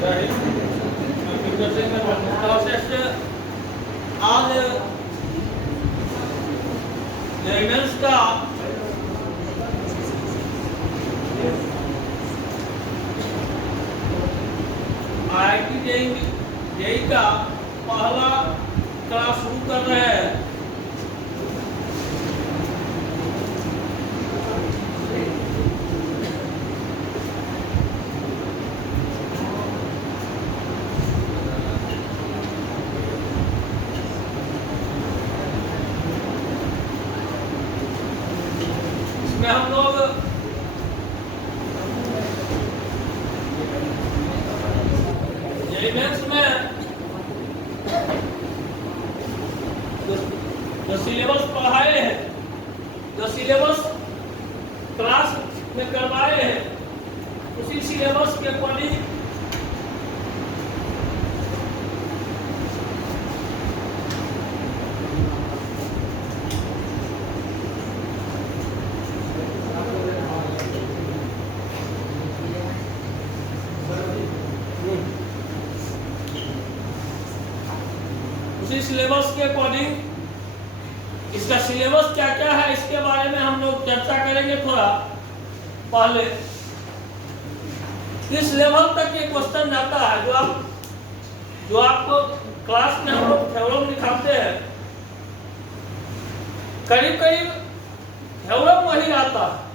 आज एलिमेंट्स का IIT JEE का पहला क्लास शुरू कर रहे हैं। इसमें हम लोग एलिमेंट्स में जो सिलेबस पढ़ाए हैं, जो सिलेबस क्लास में करवाए हैं, उसी सिलेबस के अकॉर्डिंग उसी सिलेबस के अकॉर्डिंग इसका सिलेबस क्या क्या है इसके बारे में हम लोग चर्चा करेंगे थोड़ा। पहले किस लेवल तक ये क्वेश्चन जाता है, जो आपको क्लास में हम लोग थ्योरम दिखाते हैं, करीब करीब थ्योरम वही आता है।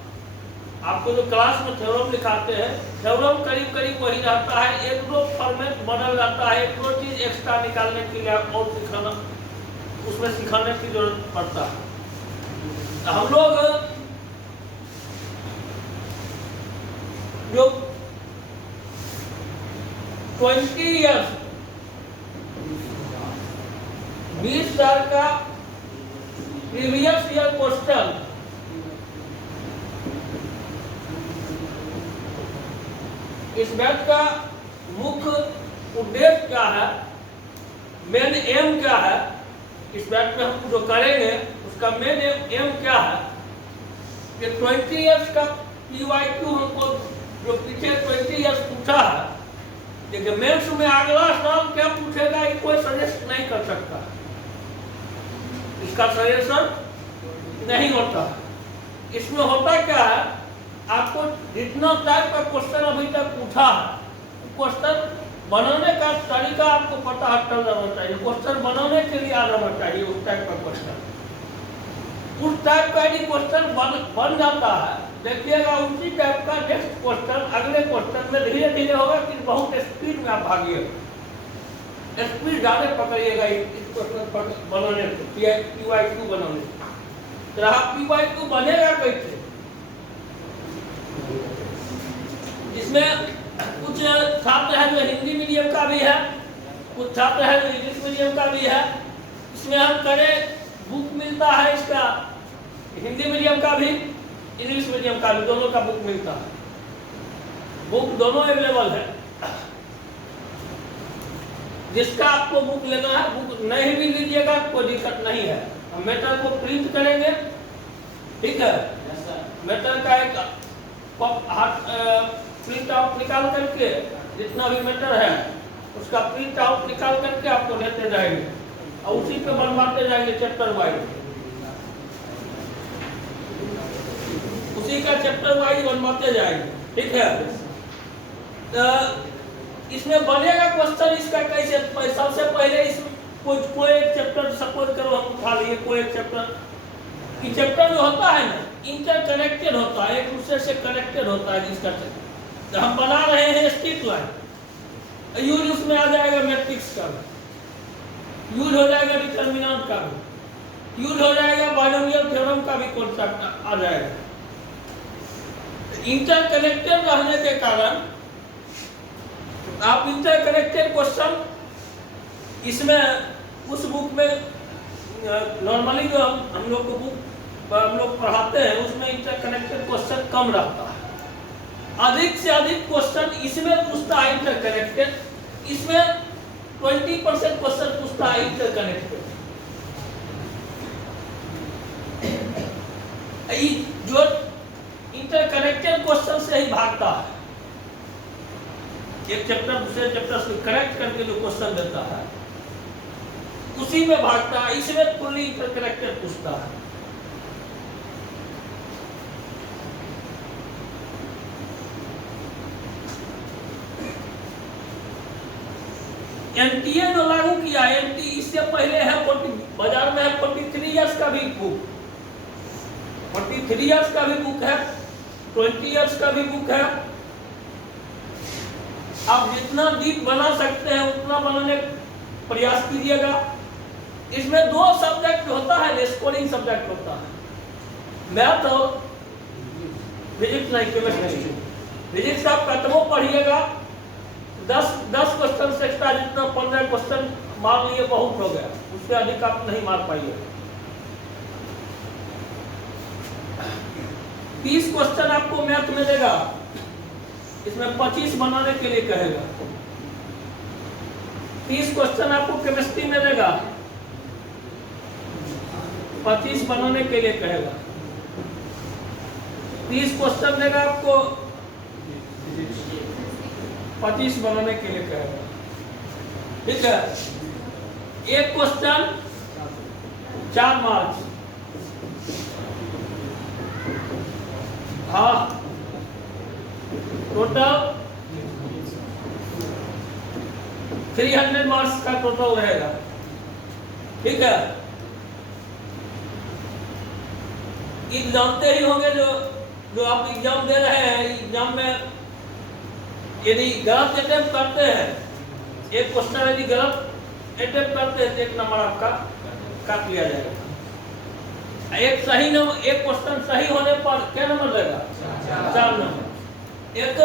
आपको जो क्लास में थ्योरम दिखाते हैं, थ्योरम करीब करीब वही रहता है। एक दो फॉर्मेट बदल जाता है, एक दो चीज एक्स्ट्रा निकालने के लिए और सिखाना, उसमें सिखाने की जरूरत पड़ता है। हम लोग जो 20 ईयर्स 20,000 का प्रीवियस ईयर क्वेश्चन इस बैच का मुख्य उद्देश्य क्या है, मेन एम क्या है, इस बैच में हम जो करेंगे उसका मेन एम क्या है। ये 20 ईयर्स का PYQ हमको जो पीछे 20 ईयर्स पूछा है, देखिए मेंस में अगला साल क्या पूछेगा ये कोई सजेस्ट नहीं कर सकता, इसका सजेशन नहीं होता। इसमें होता क्या है, आपको जितना टाइप का क्वेश्चन अभी तक पूछा है, क्वेश्चन बनाने का तरीका आपको पता चल जाना चाहिए। क्वेश्चन बनाने के लिए आ जाना चाहिए उस टाइप का क्वेश्चन। उस टाइप का यदि क्वेश्चन बन जाता है, देखिएगा उसी टाइप का नेक्स्ट क्वेश्चन अगले क्वेश्चन में धीरे धीरे होगा कि बहुत स्पीड में आप भागिएगा, स्पीड ज्यादा पकड़िएगा इस क्वेश्चन बनाने को, PYQ बनाने को। तो PYQ बनेगा कैसे, इसमें कुछ छात्र है जो हिंदी मीडियम का भी है, कुछ छात्र है जो इंग्लिश मीडियम का भी है। इसमें हम करें, बुक मिलता है इसका, हिंदी मीडियम का भी इंग्लिश मीडियम का भी, दोनों का बुक मिलता है। बुक दोनों अवेलेबल है, जिसका आपको बुक लेना है बुक नहीं भी लीजिएगा कोई दिक्कत नहीं है। हम मैटर को प्रिंट करेंगे, ठीक है। मैटर का एक प्रिंट आउट निकाल करके, जितना भी मैटर है उसका प्रिंट आउट निकाल करके आपको देते जाएंगे और उसी पे बनवाते जाएंगे चैप्टर वाइज, उसी का चैप्टर वाइज बनवाते जाएंगे, ठीक है। तो इसमें बनेगा क्वेश्चन इसका कैसे, सबसे पहले इस कोई एक चैप्टर सपोज करो हम उठा लिए, कोई एक चैप्टर, ये चैप्टर जो होता है ना इंटरकनेक्टेड होता है, एक दूसरे से कनेक्टेड होता है। जिसका तो हम बना रहे हैं स्ट्रिक्ट लाइन, यूज उसमें आ जाएगा मैट्रिक्स का भी, यूज हो जाएगा डिटरमिनेंट का भी, यूज हो जाएगा बाइनोमियल थ्योरम का भी कॉन्सेप्ट आ जाएगा। इंटरकनेक्टेड रहने के कारण आप इंटरकनेक्टेड क्वेश्चन इसमें उस बुक में नॉर्मली जो हम लोग को बुक हम लोग पढ़ाते हैं उसमें इंटरकनेक्टेड क्वेश्चन कम रहता है। अधिक से अधिक क्वेश्चन इसमें पूछता है इंटरकनेक्टेड, इसमें 20% क्वेश्चन पूछता है इंटरकनेक्टेड। जो इंटरकनेक्टेड क्वेश्चन से ही भागता है, एक चैप्टर दूसरे चैप्टर से करेक्ट करके जो क्वेश्चन देता है उसी में भागता है, इसमें फुल्ली इंटरकनेक्टेड पूछता है। एनटीए जो लागू किया, एनटी इससे पहले है बाजार में है 43 इयर्स का भी बुक, 43 इयर्स का भी बुक है, 20 इयर्स का भी बुक है। आप जितना डीप बना सकते हैं उतना बनाने प्रयास कीजिएगा। इसमें 2 सब्जेक्ट होता है, स्कोरिंग सब्जेक्ट होता है, मैथ और फिजिक्स नहीं, केमिस्ट्री। फिजिक्स आप कतमों पढ़िएगा, 10 क्वेश्चन से एक्स्ट्रा, जितना 15 क्वेश्चन मार लिए बहुत हो गया, उससे अधिक आप नहीं मार पाइए। 30 क्वेश्चन आपको मैथ में देगा, इसमें 25 बनाने के लिए कहेगा। 30 क्वेश्चन आपको केमिस्ट्री में देगा, 25 बनाने के लिए कहेगा। 30 क्वेश्चन देगा आपको, 25 बनाने के लिए कहेगा। ठीक है, एक क्वेश्चन 4 मार्क्स। हाँ, टोटल 300 मार्क्स का टोटल रहेगा। ठीक है, ये जानते ही होंगे जो आप एग्जाम दे रहे हैं, एग्जाम में यदि गलत अटेम्प्ट करते हैं, एक क्वेश्चन यदि गलत अटेम्प्ट करते हैं तो 1 नंबर आपका काट लिया जाएगा। एक क्वेश्चन सही होने पर क्या नंबर देगा? 4 नंबर। एक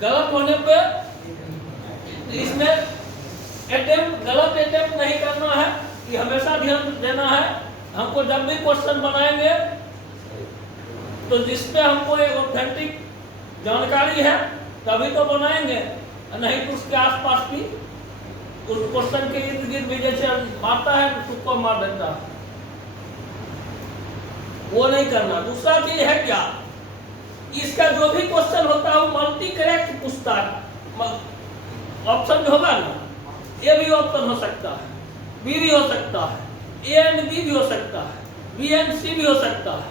गलत होने पे, इसमें गलत अटेम्प्ट नहीं करना है, कि हमेशा ध्यान देना है। हमको जब भी क्वेश्चन बनाएंगे तो जिसपे हमको एक ऑथेंटिक जानकारी है तभी तो बनाएंगे, नहीं तो उसके आसपास भी, उस क्वेश्चन के इर्द गिर्द भी जैसे मारता है तो तुक्का मार देता है, वो नहीं करना। दूसरा चीज है क्या, इसका जो भी क्वेश्चन होता है वो मल्टी करेक्ट पूछता है। ऑप्शन होगा ना, ए भी ऑप्शन हो सकता है, बी भी हो सकता है, ए एंड बी भी हो सकता है, बी एंड सी भी हो सकता है,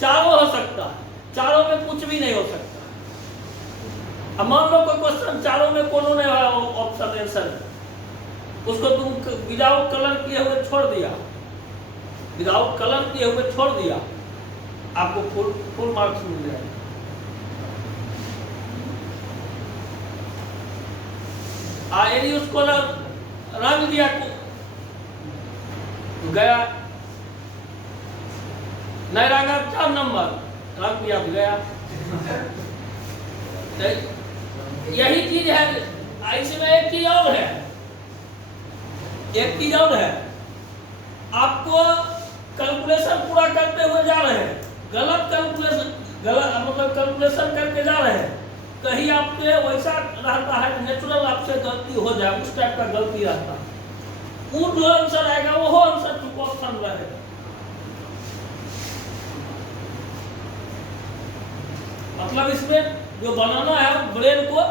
चारों हो सकता है, चारों में कुछ भी नहीं हो सकता। अब मान लो कोई क्वेश्चन चारों में कोनो नहीं ऑप्शन आंसर, उसको तुम विदाउट कलर किए हुए छोड़ दिया, विदाउट कलर किए हुए छोड़ दिया, आपको फुल मार्क्स मिल जाएगा। यदि उसको रंग दिया तो गया, नहीं रंगा 4 नंबर, रंग दिया तो गया। यही चीज है। इसमें एक चीज और है, एक चीज और है, आपको कैलकुलेशन पूरा करते हुए जा रहे हैं, गलत कैलकुलेशन, मतलब कैलकुलेशन करके जा रहे हैं, कहीं आपके वैसा रहता है नेचुरल आपसे गलती हो जाए, उस टाइप का गलती रहता है, वो जो आंसर आएगा वो आंसर टू ऑप्शन रहेगा। मतलब इसमें जो बनाना है ब्रेन को,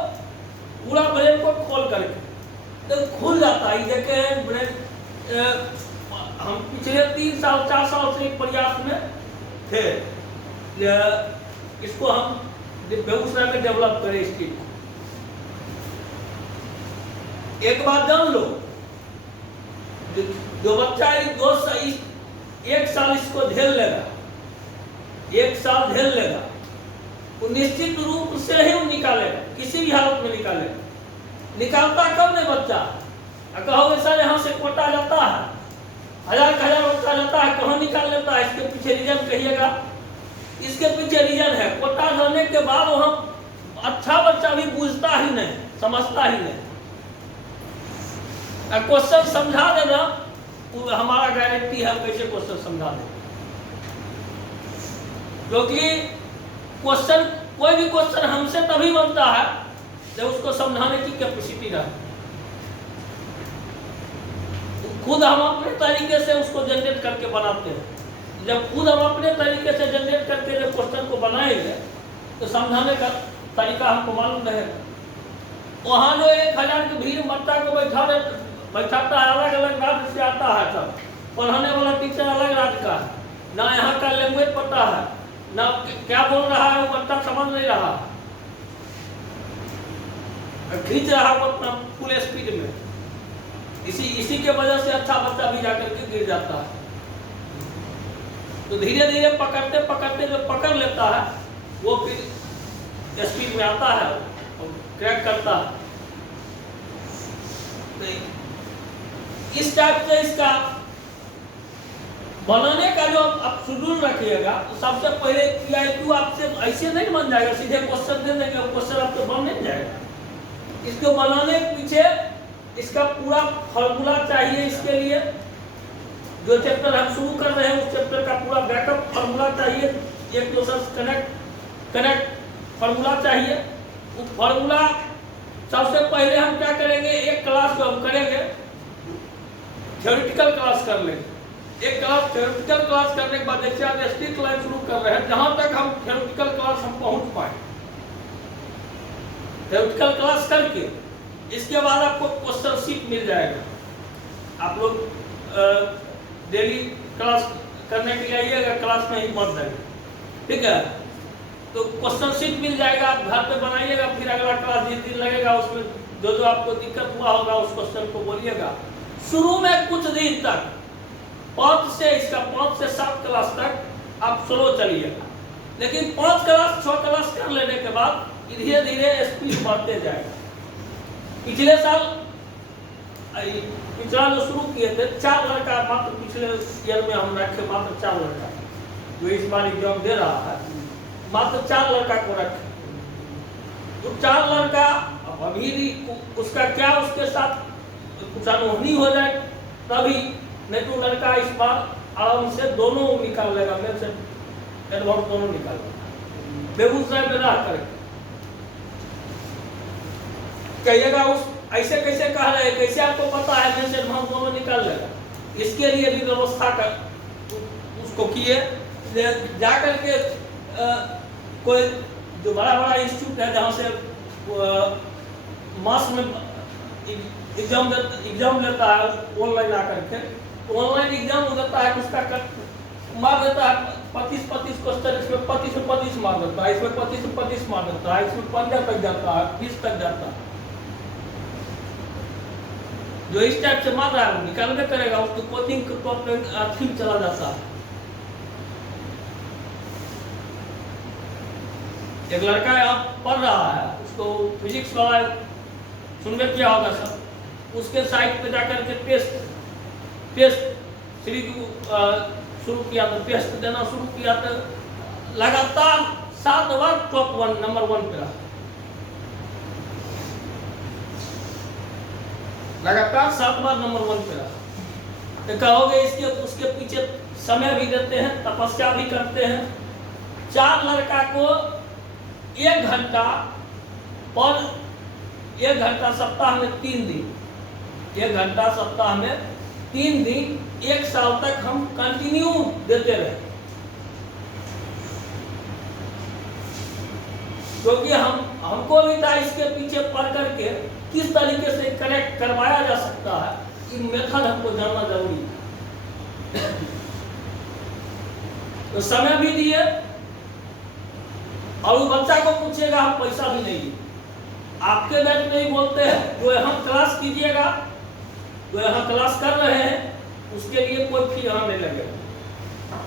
पूरा ब्रेन को खोल करके तो खुल जाता है। देखें ब्रेन, हम पिछले 3 साल 4 साल से एक प्रयास में थे, इसको हम बेगूसराय में डेवलप करें इस चीज को। एक बात जान लो, जो बच्चा 1 साल इसको झेल लेगा, 1 साल झेल लेगा, वो निश्चित रूप से ही वो निकालेगा, किसी भी हालत में निकालेगा। निकालता कब नहीं बच्चा, कहोगे सर यहाँ से कोटा जाता है, 1000 का 1000 बच्चा जाता है, कहाँ निकाल लेता है? इसके पीछे रीजन कहिएगा। इसके पीछे रीजन है, कोटा जाने के बाद वहाँ अच्छा बच्चा भी बुझता ही नहीं, समझता ही नहीं। क्वेश्चन समझा देना तो हमारा गारंटी है कैसे क्वेश्चन समझा देना, क्योंकि क्वेश्चन, कोई भी क्वेश्चन हमसे तभी बनता है जब उसको समझाने की कैपेसिटी रहे। खुद हम अपने तरीके से उसको जनरेट करके बनाते हैं। जब खुद हम अपने तरीके से जनरेट करके जब क्वेश्चन को बनाएंगे तो समझाने का तरीका हमको मालूम रहेगा। वहाँ जो 1000 की भीड़ बच्चा को बैठाता है, अलग अलग राज्य से आता है, सब पढ़ाने वाला टीचर अलग राज्य का है, ना यहाँ का लैंग्वेज पता है, ना क्या बोल रहा है वो बच्चा समझ नहीं रहा, खींच रहा है अपना फुल स्पीड में। इसी के वजह से अच्छा बच्चा भी जाकर के गिर जाता है। तो धीरे धीरे पकड़ते पकड़ते जो पकड़ लेता है वो फिर स्पीड में आता है और क्रैक करता है। तो इस टाइप से इसका बनाने का जो आप शेड्यूल रखिएगा, तो सबसे पहले PIQ आपसे ऐसे नहीं बन जाएगा, सीधे क्वेश्चन दे देंगे, क्वेश्चन आपसे बन नहीं जाएगा। इसको बनाने के पीछे इसका पूरा फॉर्मूला चाहिए। इसके लिए जो चैप्टर हम शुरू कर रहे हैं उस चैप्टर का पूरा बैकअप फॉर्मूला चाहिए, एक दूसरे से कनेक्ट फॉर्मूला चाहिए। वो फॉर्मूला सबसे पहले हम क्या करेंगे, एक क्लास को हम करेंगे थ्योरेटिकल क्लास कर लेंगे। एक क्लास थ्योरेटिकल क्लास करने के बाद जैसे आप स्ट्रिक्ट लाइन शुरू कर रहे हैं, जहां तक हम थ्योरेटिकल क्लास हम पहुंच पाए, थ्योरेटिकल क्लास करके इसके बाद आपको क्वेश्चन शीट मिल जाएगा। आप लोग डेली क्लास करने के लिए आइएगा, क्लास में ही मत जाएगा, ठीक है। तो क्वेश्चन शीट मिल जाएगा, आप घर पे बनाइएगा, फिर अगला क्लास जिस दिन लगेगा उसमें जो जो आपको दिक्कत हुआ होगा उस क्वेश्चन को बोलिएगा। शुरू में कुछ दिन तक 5 से 7 क्लास तक आप स्लो चलिएगा, लेकिन 5 क्लास 6 क्लास कर लेने के बाद धीरे धीरे स्पीड बढ़ते जाएगा। पिछले साल पिछला जो शुरू किए थे 4 लड़का मात्र पिछले ईयर में हम रखे, मात्र 4 लड़का जो इस बार एग्जाम दे रहा है, मात्र 4 लड़का को रखे। तो 4 लड़का अभी भी उसका क्या उसके साथ कुछ अनहोनी हो जाए तभी, नहीं तो लड़का इस बार आराम से दोनों निकाल लेगा, मेरे से एडवांस दोनों निकाल लेगा। बेगूसराय में रह कर कहिएगा उस ऐसे कैसे कह रहे हैं, कैसे आपको पता है, मेरे से एडवांस दोनों निकाल लेगा। इसके लिए भी व्यवस्था कर उसको किए, जा करके कोई जो बड़ा बड़ा इंस्टीट्यूट है जहाँ से मास में एग्जाम लेता है ऑनलाइन आकर के, तो ऑनलाइन एग्जाम देता है, उसका मार देता है 25 क्वेश्चन, इसमें 25 मार देता है, इसमें 25 मार देता है, इसमें 15 तक जाता है, 20 तक जाता है। जो इस टाइप से मार रहा है वो निकालने करेगा, उसको कोचिंग ठीक चला जाता है। एक लड़का यहाँ पढ़ रहा है, उसको फिजिक्स वाला सुनने किया होगा सब, उसके साइट पे जाकर के टेस्ट सीरीज शुरू किया, तो टेस्ट देना शुरू किया, तो लगातार 7 बार टॉप 1 नंबर 1 पे रहा, लगातार 7 बार नंबर 1 पे रहा। तो कहोगे इसके उसके पीछे समय भी देते हैं, तपस्या भी करते हैं। 4 लड़का को 1 घंटा पर 1 घंटा सप्ताह में 3 दिन, 1 घंटा सप्ताह में 3 दिन 1 साल तक हम कंटिन्यू देते रहे, क्योंकि हमको भी था इसके पीछे पढ़ करके किस तरीके से कनेक्ट करवाया जा सकता है, ये मेथड हमको जानना जरूरी है। तो समय भी दिए और उस बच्चा को पूछेगा, हम पैसा भी नहीं दिए, आपके बैच में ही बोलते हैं जो यहाँ क्लास कीजिएगा, जो यहाँ क्लास कर रहे हैं उसके लिए कोई फी यहाँ नहीं लगेगा।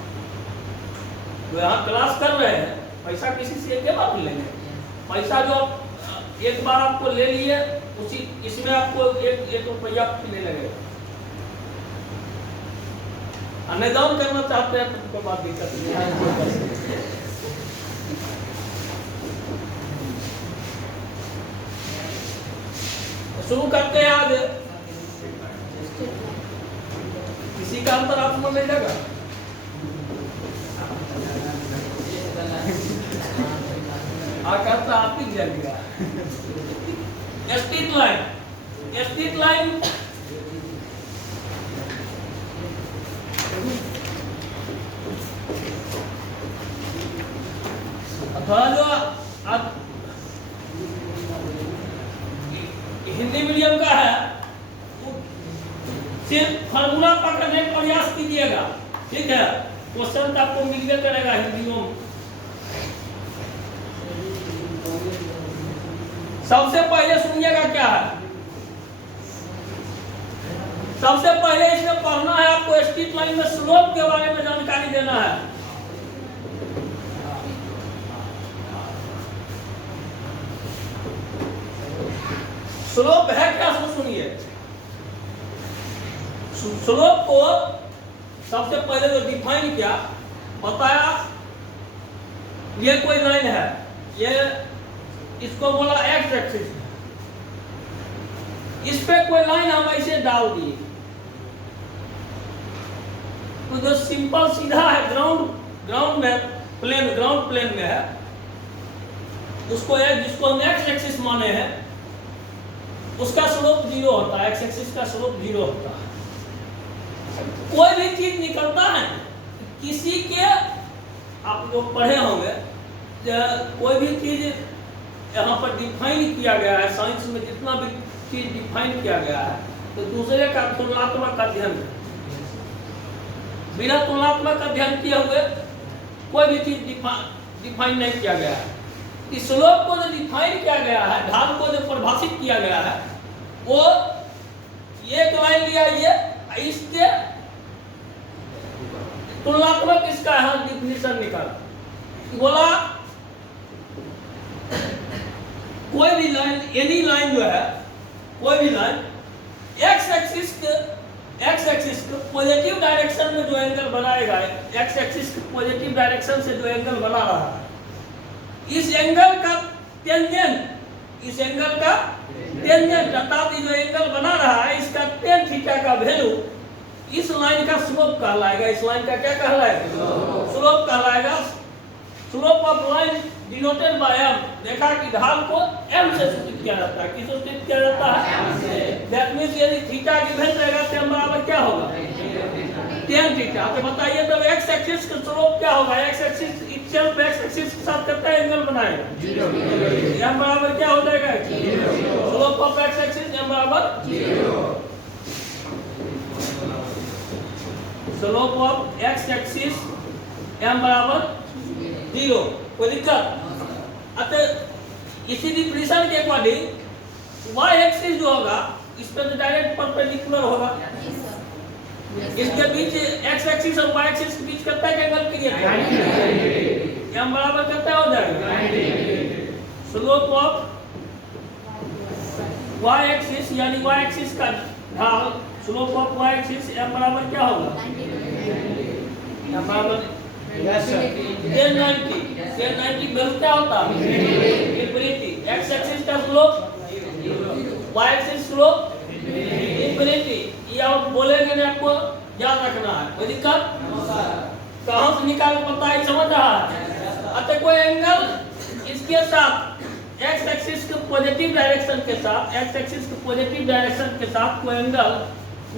जो यहाँ क्लास कर रहे हैं पैसा किसी से एक बार लेंगे, पैसा जो एक बार आपको ले लिए उसी इसमें आपको 1 रुपया फी नहीं लगेगा। अन्नदान करना चाहते हैं तो कोई बात दिक्कत नहीं है। शुरू करते हैं आज, किसी का अंतर आपको मिल जाएगा। आकार आप ही जाएगा। स्ट्रीट लाइन थोड़ा जो आप हिंदी मीडियम का है, सिर्फ फार्मूला पकड़ने का प्रयास कीजिएगा, ठीक है। क्वेश्चन तो आपको मिलने करेगा हिंदियों में। सबसे पहले सुनिएगा क्या है, सबसे पहले इसमें पढ़ना है आपको स्ट्रीट लाइन में स्लोप के बारे में जानकारी देना है। स्लोप है क्या, सुनिए। स्लोप को सबसे पहले तो डिफाइन किया, बताया ये कोई लाइन है, ये इसको बोला एक्स एक्सिस, इस पे कोई लाइन हम ऐसे डाल दिए, तो जो सिंपल सीधा है ग्राउंड प्लेन में है, उसको जिसको हम एक्स एक्सिस माने हैं, उसका स्लोप 0 होता है, एक्स एक्सिस का स्लोप 0 होता है। कोई भी चीज निकलता है किसी के, आप लोग पढ़े होंगे, कोई भी चीज यहाँ पर डिफाइन किया गया है, साइंस में जितना भी चीज डिफाइन किया गया है, तो दूसरे का तुलनात्मक अध्ययन, बिना तुलनात्मक अध्ययन किए हुए कोई भी चीज डिफाइन नहीं किया गया है। इस स्लोप को जो डिफाइन किया गया है, ढाल को जो परिभाषित किया गया है, वो एक लाइन लिया, ये इसके तुलनात्मक इसका यहाँ डिफिनेशन निकाला, बोला कोई भी लाइन, एनी लाइन जो है, कोई भी लाइन एक्स एक्सिस के पॉजिटिव डायरेक्शन में जो एंगल बनाएगा, एक्स एक्सिस के पॉजिटिव डायरेक्शन से जो एंगल बना रहा है, इस एंगल का टेंजेंट, इस एंगल का टेंजेंट अर्थात जो एंगल बना रहा है, इसका टेन थीटा का वैल्यू इस लाइन का स्लोप कहलाएगा। इस लाइन का क्या कहलाएगा? स्लोप कहलाएगा। Slope of line denoted by m, देखा कि ढाल को m से सूचित किया जाता है। किससे सूचित किया जाता है? m से। दैट मींस यदि थीटा गिवन रहेगा तो m बराबर क्या होगा? tan theta. तो बताइए तब x एक्सिस का स्लोप क्या होगा? x axis itself x axis के साथ कितना एंगल बनाएगा? 0। m बराबर क्या हो जाएगा? 0। Slope of x axis m बराबर 0। Slope of x axis m बराबर 0। कोई दिक्कत? अतः इसी डिफिनेशन के अकॉर्डिंग y एक्सिस जो होगा इस पर डायरेक्ट परपेंडिकुलर होगा। इसके बीच x एक्सिस और y एक्सिस के बीच कितना एंगल क्रिएट होगा? m बराबर कितना हो जाएगा? स्लोप ऑफ y एक्सिस यानी y एक्सिस का ढाल, slope of y axis m बराबर क्या होगा? m बराबर 1090। 1090 वैल्यू क्या होता है? इंफिनिटी। x एक्सिस का slope, y axis slope infinity. ये आप बोलेंगे ना, आपको याद रखना है। कोई दिक्कत? कहां से निकाल के पता है, समझ रहा है? अतः कोई एंगल इसके साथ x एक्सिस के पॉजिटिव डायरेक्शन के साथ, x एक्सिस के पॉजिटिव डायरेक्शन के साथ कोई एंगल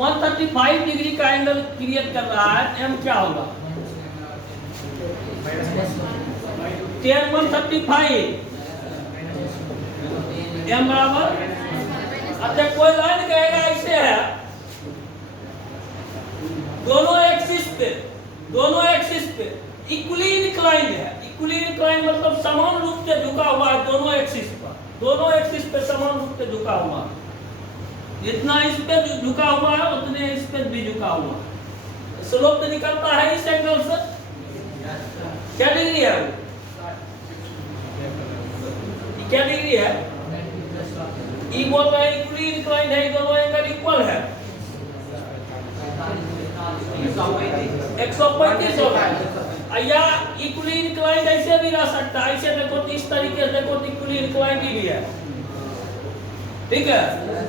135 डिग्री का एंगल क्रिएट कर रहा है, m क्या होगा? tan 135 m बराबर। अच्छा कोई लाइन कहेगा ऐसे है, दोनों एक्सिस पे इक्वली इंक्लाइंड है। इक्वली इंक्लाइंड मतलब समान रूप से झुका हुआ है दोनों एक्सिस पर। दोनों एक्सिस पे समान रूप से झुका हुआ है। जितना इस पे झुका हुआ है उतने इस पे भी झुका हुआ है। स्लोप तो निकलता है इस एंगल से। क्या डिग्री है वो? क्या डिग्री है? ई बोल रहा है इक्वली इंक्लाइंड है, दोनों एंगल इक्वल है। 135 होगा। या इक्वली इंक्लाइंड ऐसे भी रह सकता है, ऐसे देखो तो इस तरीके से देखो तो इक्वली इंक्लाइंड ही है, ठीक है।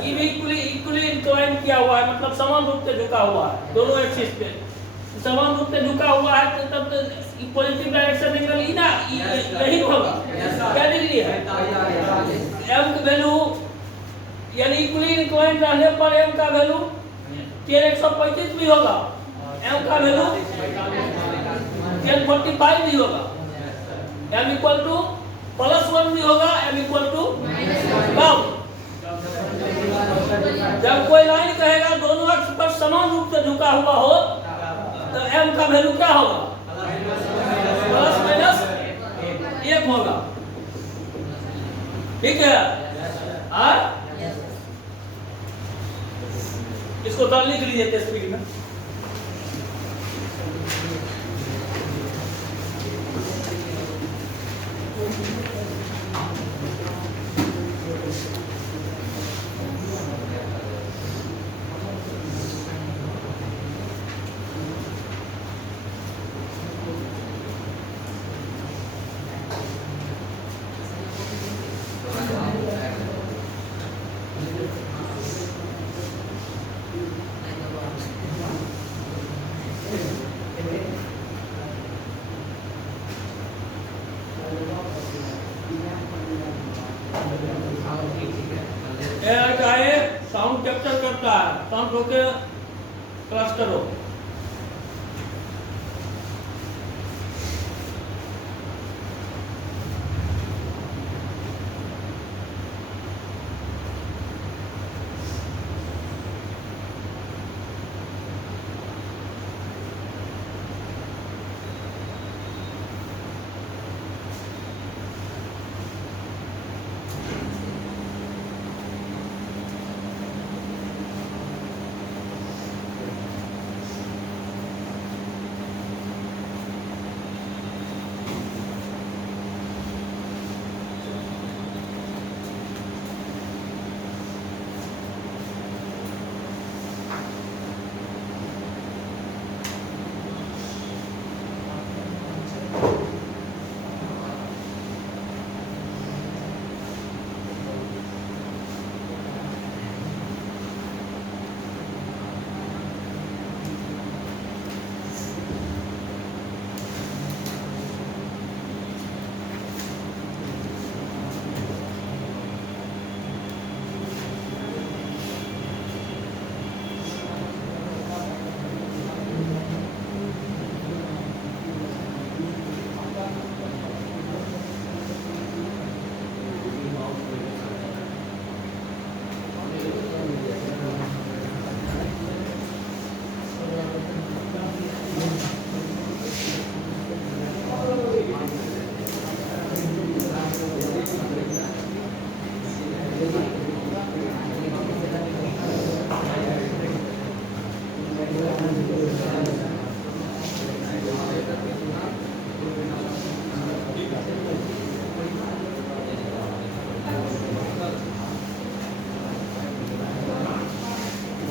ये भी इक्वली इंक्लाइंड किया हुआ है, मतलब समान रूप से झुका हुआ है दोनों एक्सिस पे। समान रूप से झुका हुआ है तो तब पॉजिटिव डायरेक्शन एंगल ही ना यही होगा। क्या डिग्री है? m का वैल्यू यानी इक्वली इंक्लाइंड रहने पर m का वैल्यू 135 भी होगा, m का वैल्यू 1045 भी होगा, m इक्वल टू +1 भी होगा, m इक्वल टू कम जब कोई लाइन कहेगा दोनों अक्ष पर समान रूप से झुका हुआ हो तो m का वैल्यू क्या होगा? प्लस माइनस 1 होगा। ठीक है? इसको तो लिख लीजिए तस्वीर में। साउंड कैप्चर करता है, साउंड होके क्लस्टर हो।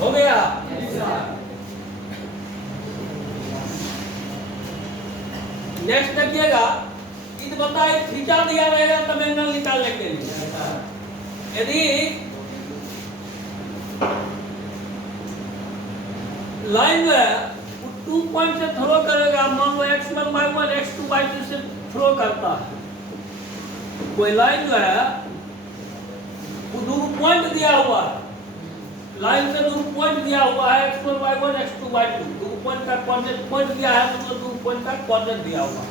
हो गया। नेक्स्ट देखिएगा, इन बताए थीटा दिया रहेगा तब एंगल निकालने के लिए। यदि लाइन में 2 पॉइंट से थ्रो करेगा, मान लो x1 y1 x2 y2 से थ्रो करता है, कोई लाइन जो है वो 2 पॉइंट दिया हुआ है, लाइन से 2 पॉइंट दिया हुआ है, x1 y1 x2 y2, 2 point का कोऑर्डिनेट पॉइंट दिया है, मतलब 2 पॉइंट का कोऑर्डिनेट दिया हुआ है।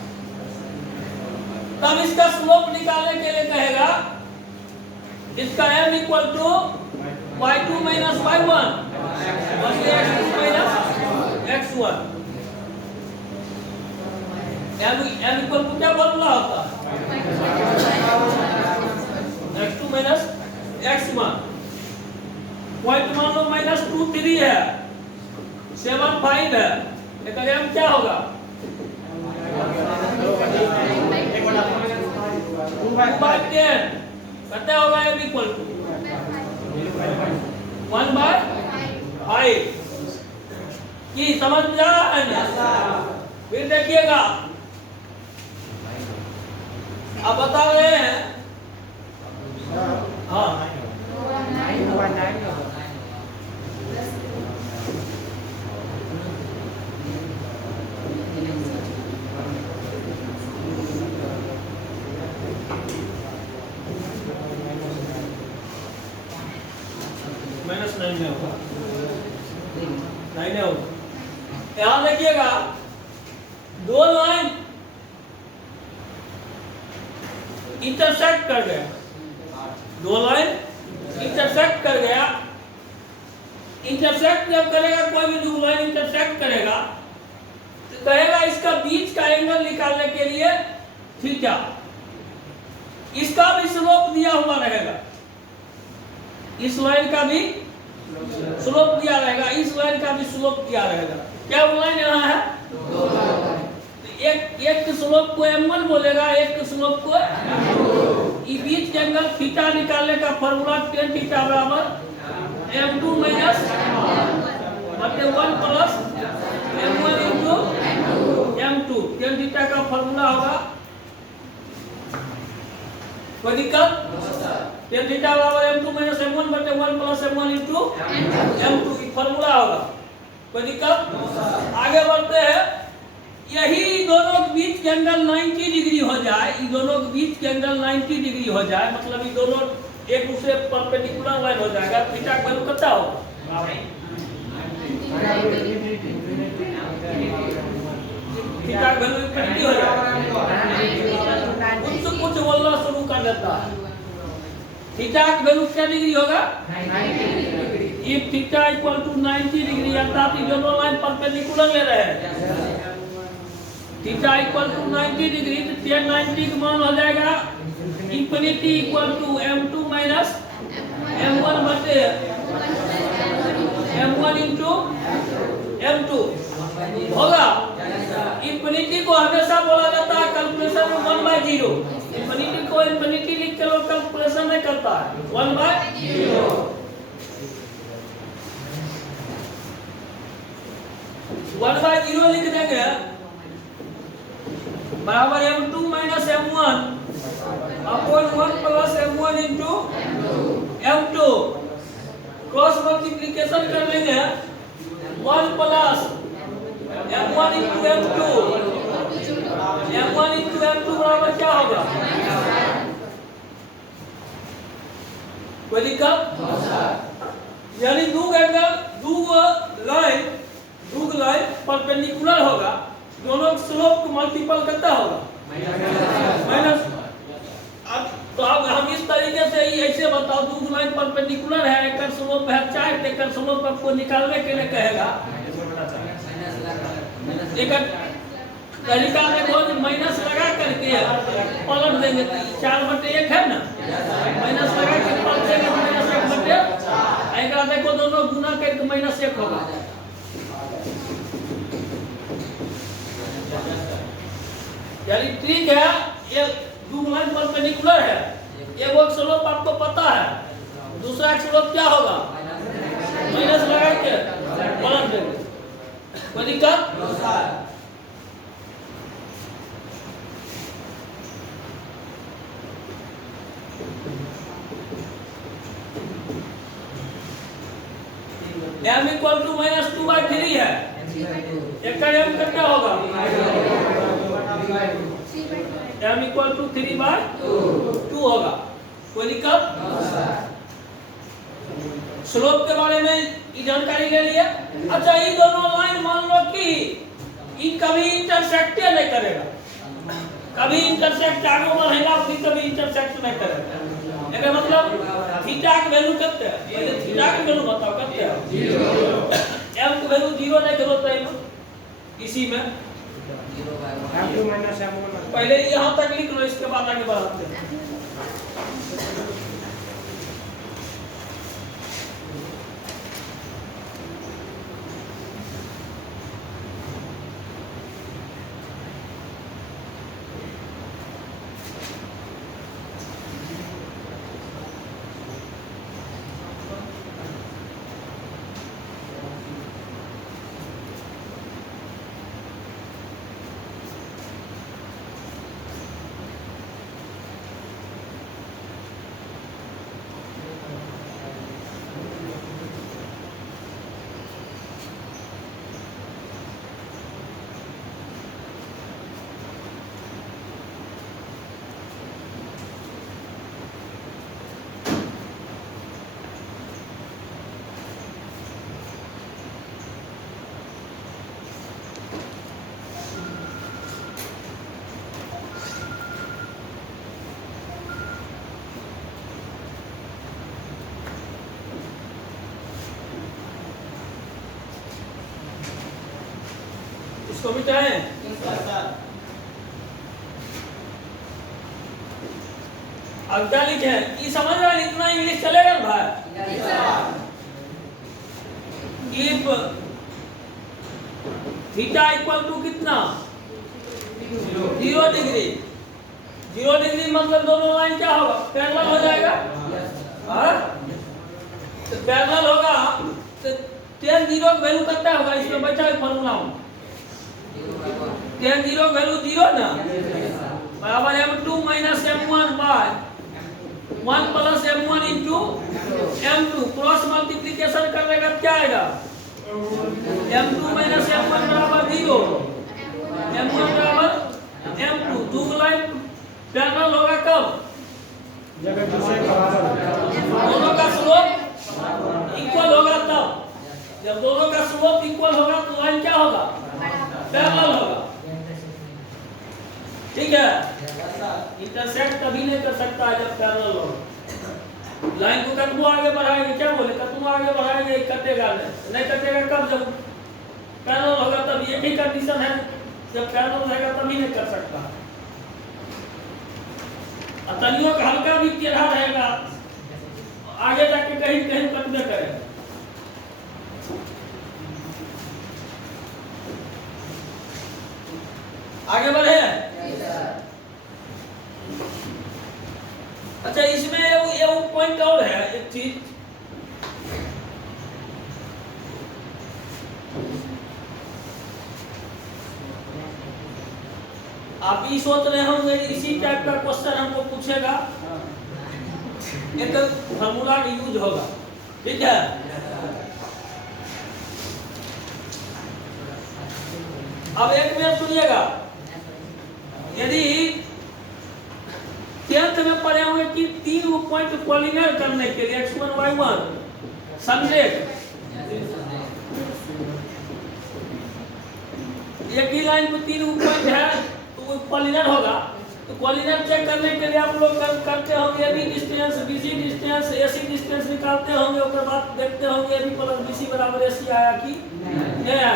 तब इसका स्लोप निकालने के लिए कहेगा इसका m equal to y2 minus y1 x2 minus x1। m equal to क्या बदला होता है? x2 minus x1। पॉइंट मान लो -2 3 है, 7 5 है, इसका m क्या होगा? 2/10 कितना होगा? m इक्वल टू 1/5 की समझ में आ रहा है ना? फिर देखिएगा, अब बता रहे हैं, हाँ -9 में होगा, 9 में होगा। ध्यान रखिएगा, 2 लाइन इंटरसेक्ट कर गया, 2 लाइन इंटरसेक्ट कर गया, इंटरसेक्ट जब करेगा, कोई भी दो लाइन इंटरसेक्ट करेगा तो कहेगा इसका बीच का एंगल निकालने के लिए थीटा, इसका भी स्लोप दिया हुआ रहेगा, इस लाइन का भी स्लोप दिया रहेगा, इस लाइन का भी स्लोप दिया रहेगा। क्या लाइन यहाँ है? एक स्लोप को m1 बोलेगा, एक स्लोप को इस बीच के एंगल थीटा निकालने का फॉर्मूला tan थीटा बराबर m2 minus 1 plus m1 into m2। tan theta का फॉर्मूला होगा, कोई दिक्कत? tan थीटा बराबर m2 माइनस m1 बटे 1 प्लस m1 इंटू m2 की फॉर्मूला होगा। कोई दिक्कत? आगे बढ़ते हैं। यही दोनों के बीच के एंगल 90 डिग्री हो जाए, ये दोनों के बीच के एंगल 90 डिग्री हो जाए, मतलब ये दोनों एक दूसरे परपेंडिकुलर लाइन हो जाएगा। थीटा का वैल्यू कितना होगा? थीटा का वैल्यू इनफिनिटी हो जाएगा। कुछ बोलना शुरू कर देता है। थीटा का वैल्यू क्या डिग्री होगा? 90 degree. If theta equal to 90 degree, अर्थात ये दोनों लाइन परपेंडिकुलर ले रहे हैं। थीटा इक्वल टू 90 डिग्री, तो tan 90 का मान हो जाएगा infinity equal to m2 minus m1 बटे m1 इंटू m2 होगा। इंफिनिटी को हमेशा बोला जाता है कैलकुलेशन में 1/0। इंफिनिटी को इंफिनिटी लिख के लोग कैलकुलेशन नहीं करता है, 1/0। 1/0 लिख देंगे बराबर m2 minus m1 upon 1 plus m1 into m2। Cross multiplication कर लेंगे, 1 plus m1 into m2, m1 into m2 बराबर क्या होगा? कोई दिक्कत? यानी दो लाइन परपेंडिकुलर होगा, दोनों स्लोप को मल्टीपल करता होगा माइनस। अब हम इस तरीके से ही ऐसे बताओ, दो लाइन परपेंडिकुलर है, एक स्लोप है 4, एक स्लोप आपको निकालने के लिए कहेगा। एक तरीका देखो, माइनस लगा करके पलट देंगे, 4/1 है ना, माइनस लगा के पलट देंगे, -1/। एक देखो दोनों गुना करके -1 होगा। यानी ठीक है, ये दो लाइन परपेंडिकुलर है, एक वो स्लोप आपको पता है, दूसरा स्लोप क्या होगा? माइनस लगा के पलट देंगे। कोई दिक्कत? m इक्वल टू -2/3 है, एक का m कितना होगा? m इक्वल टू 3/2 होगा। कोई दिक्कत? स्लोप के बारे में ये जानकारी ले लिए। अच्छा, ये दोनों लाइन मान लो कि ये कभी इंटरसेक्ट नहीं करेगा, कभी इंटरसेक्ट आगे बढ़ेगा, फिर कभी इंटरसेक्ट नहीं करेगा। इसका मतलब थीटा की वैल्यू कितने है? पहले थीटा की वैल्यू बताओ कितने है? 0। m की वैल्यू 0 नहीं होता है इसी में, पहले यहाँ तक लिख लो, इसके बाद आगे बढ़ाते हैं। इसको मिटाएं। अब क्या लिखे ये समझ रहा है, इतना इंग्लिश चलेगा ना भाई। इफ थीटा इक्वल टू कितना 0 डिग्री, 0 डिग्री मतलब दोनों लाइन क्या होगा पैरेलल हो जाएगा। तो पैरेलल होगा तो tan 0 का वैल्यू कितना होगा, इसमें बचा है फॉर्मूला में tan 0 वैल्यू 0 ना बराबर m2 minus m1 by 1 plus m1 into m2 cross multiplication करने का क्या आएगा m2 माइनस m1 बराबर 0, m1 बराबर m2। दो लाइन पैरेलल होगा कब दोनों का स्लोप इक्वल होगा तब। जब दोनों का स्लोप इक्वल होगा तो लाइन क्या होगा पैरेलल होगा। ठीक है, इंटरसेक्ट कभी नहीं कर सकता है जब पैरेलल हो। लाइन को कतबो आगे बढ़ाएंगे, क्या बोले कतबो आगे बढ़ाएंगे कटेगा नहीं कटेगा कब जब पैरेलल होगा तब। ये भी कंडीशन है जब पैरेलल रहेगा तभी नहीं कर सकता। तनियों का हल्का भी टेढ़ा रहेगा आगे जाके कहीं कहीं कटबे करेगा। आगे बढ़े। अच्छा इसमें ये पॉइंट और है एक चीज, आप ये सोच रहे होंगे इसी टाइप का क्वेश्चन हमको पूछेगा, एक फॉर्मूला यूज होगा। ठीक है, अब एक मिनट सुनिएगा। यदि 10th में पढ़े होंगे कि 3 पॉइंट पॉलिनर करने के लिए x1 y1 सब्जेक्ट एक ही लाइन में 3 पॉइंट है तो पॉलिनर होगा। तो पॉलिनर चेक करने के लिए आप लोग करते होंगे AB distance, BC distance, AC distance निकालते होंगे, उसके बाद देखते होंगे AB प्लस BC बराबर AC आया कि नहीं आया।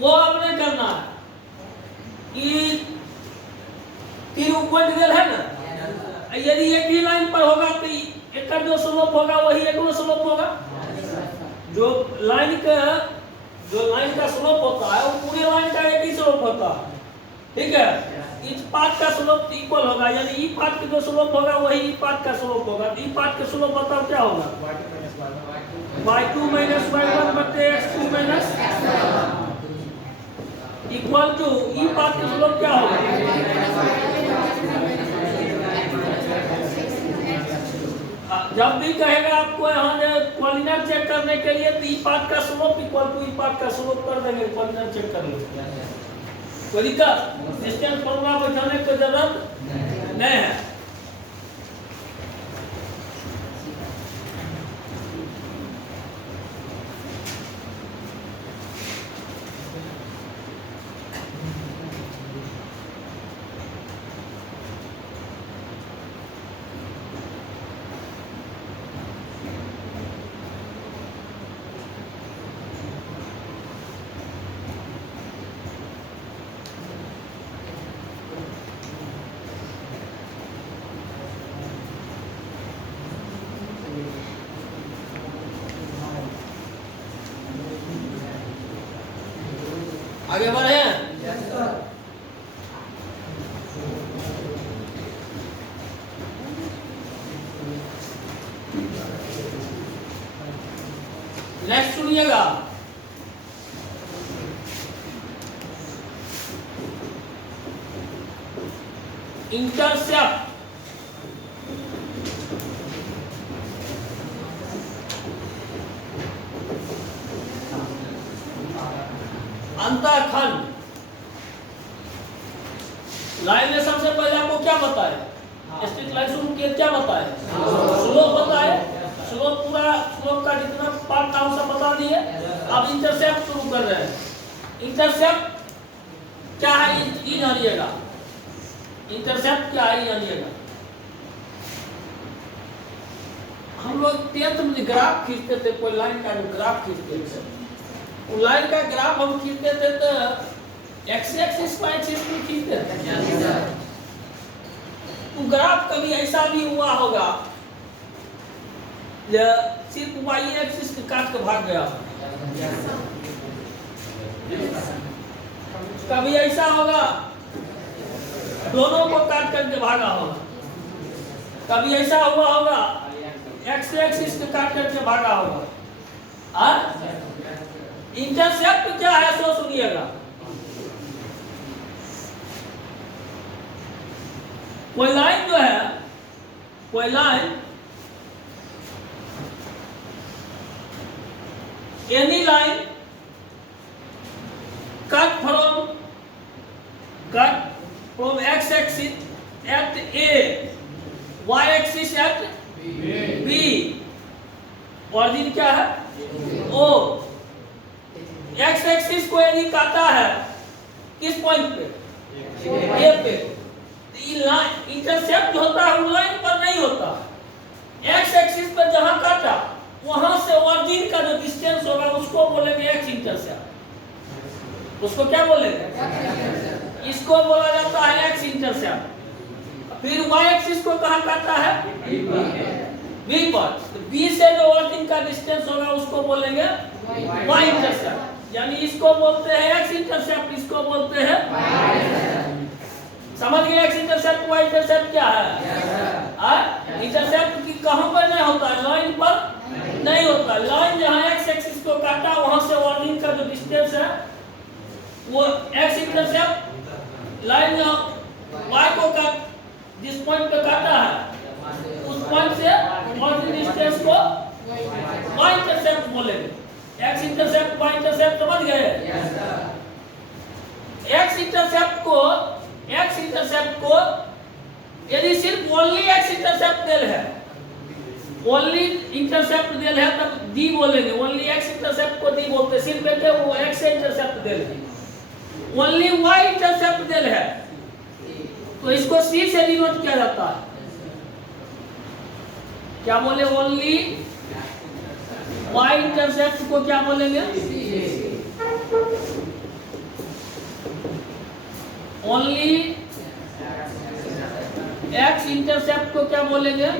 वो आपने करना है कि 3 पॉइंट दिया है ना, यदि एक ही लाइन पर होगा तो एक का जो स्लोप होगा वही एक स्लोप होगा। जो लाइन का स्लोप होता है वो पूरे लाइन का एक ही स्लोप होता है। ठीक है, इस पार्ट का स्लोप इक्वल होगा, यानी ई पार्ट का जो स्लोप होगा वही ई पार्ट का स्लोप होगा। तो ई पार्ट का स्लोप बताओ क्या होगा y2 माइनस y1 बटे x2 माइनस इक्वल टू ई पार्ट का स्लोप क्या होगा जब भी कहेगा आपको यहाँ पॉलिनर चेक करने के लिए तो ई पार्ट का स्लोप इक्वल टू ई पार्ट का स्लोप कर देंगे, पॉलिनर चेक कर लो। कोई दिक्कत डिस्टेंस फॉर्मूला बैठाने की जरूरत नहीं है। आगे बढ़े। नेक्स्ट सुनिएगा, इंटरसेप्ट अंतःखंड लाइन में सबसे पहले आपको क्या बताए, स्ट्रेट लाइन शुरू किया क्या बताए, स्लोप बताए। स्लोप पूरा स्लोप का जितना पार्ट था सब बता दिए। अब इंटरसेप्ट शुरू कर रहे हैं। इंटरसेप्ट क्या है ये जानिएगा। इंटरसेप्ट क्या है जानिएगा। हम लोग 10th में ग्राफ खींचते थे, कोई लाइन का ग्राफ खींचते थे, लाइन का ग्राफ हम खींचते थे तो एक्स एक्सिस वाई एक्सिस को खींचते हैं। तो ग्राफ कभी ऐसा भी हुआ होगा सिर्फ वाई एक्सिस के काट के भाग गया, कभी ऐसा होगा दोनों को काट करके भागा होगा, कभी ऐसा हुआ होगा एक्स एक्सिस के काट करके भागा होगा। इंटरसेप्ट क्या है सो सुनिएगा। कोई लाइन जो है, कोई line, any line cut from X axis at A, Y axis at B, origin क्या है ओ। एक्स एक्सिस को यदि काटा है किस पॉइंट पे, ए पे, इंटरसेप्ट होता है वो लाइन पर नहीं होता। एक्स एक्सिस पर जहां काटा वहां से ऑरिजिन का जो डिस्टेंस होगा उसको बोलेंगे एक्स इंटरसेप्ट। उसको क्या बोलेंगे, इसको बोला जाता है एक्स इंटरसेप्ट। फिर वाई एक्सिस को कहां काटा है, बी पर, तो बी से जो ऑरिजिन का डिस्टेंस होगा उसको बोलेंगे वाई इंटरसेप्ट। यानी इसको बोलते हैं एक्स इंटरसेप्ट, इसको बोलते हैं, समझ गए। एक्स इंटरसेप्ट वाई इंटरसेप्ट क्या है? इंटरसेप्ट की कहां पर नहीं होता है, लाइन पर नहीं होता। लाइन जहां एक्स एक्सिस को काटा वहां से ऑरिजिन का जो डिस्टेंस है वो एक्स इंटरसेप्ट। लाइन जहां वाई को काट, जिस पॉइंट पे काटा है उस पॉइंट से ऑरिजिन डिस्टेंस को वाई इंटरसेप्ट बोलेंगे। एक्स इंटरसेप्ट वाई इंटरसेप्ट समझ गए। एक्स इंटरसेप्ट को यदि सिर्फ ओनली एक्स इंटरसेप्ट देल है, ओनली इंटरसेप्ट देल है तब डी बोलेंगे। ओनली एक्स इंटरसेप्ट को डी बोलते हैं, सिर्फ कहते हैं वो एक्स इंटरसेप्ट देल है। ओनली वाई इंटरसेप्ट देल है तो इसको सी से डिनोट किया जाता है। क्या बोले, ओनली वाई इंटरसेप्ट को क्या बोलेंगे, ओनली एक्स इंटरसेप्ट को क्या बोलेंगे,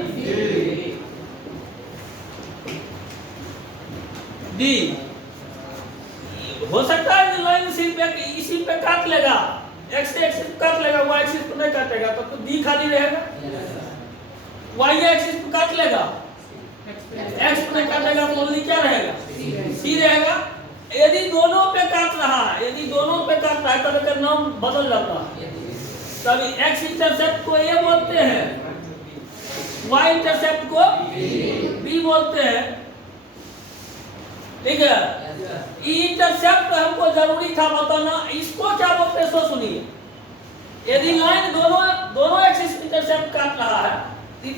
डी। हो सकता है लाइन सिर्फ इसी पे काट लेगा, एक्स एक्सिस काट लेगा, वाई एक्सिस को नहीं काटेगा, तो डी खाली रहेगा। वाई एक्सिस को काट लेगा, एक्स को नहीं काटेगा, तो ओनली क्या रहेगा, सी रहेगा। यदि दोनों पे काट रहा है, यदि दोनों पे काट रहा है तब इसका नाम बदल जाता है। तभी एक्स इंटरसेप्ट को ए बोलते हैं, वाई इंटरसेप्ट को बी बोलते हैं। ठीक है, ई इंटरसेप्ट हमको जरूरी था बताना, इसको क्या बोलते हैं सो सुनिए। यदि लाइन दोनों एक्सिस इंटरसेप्ट काट रहा है,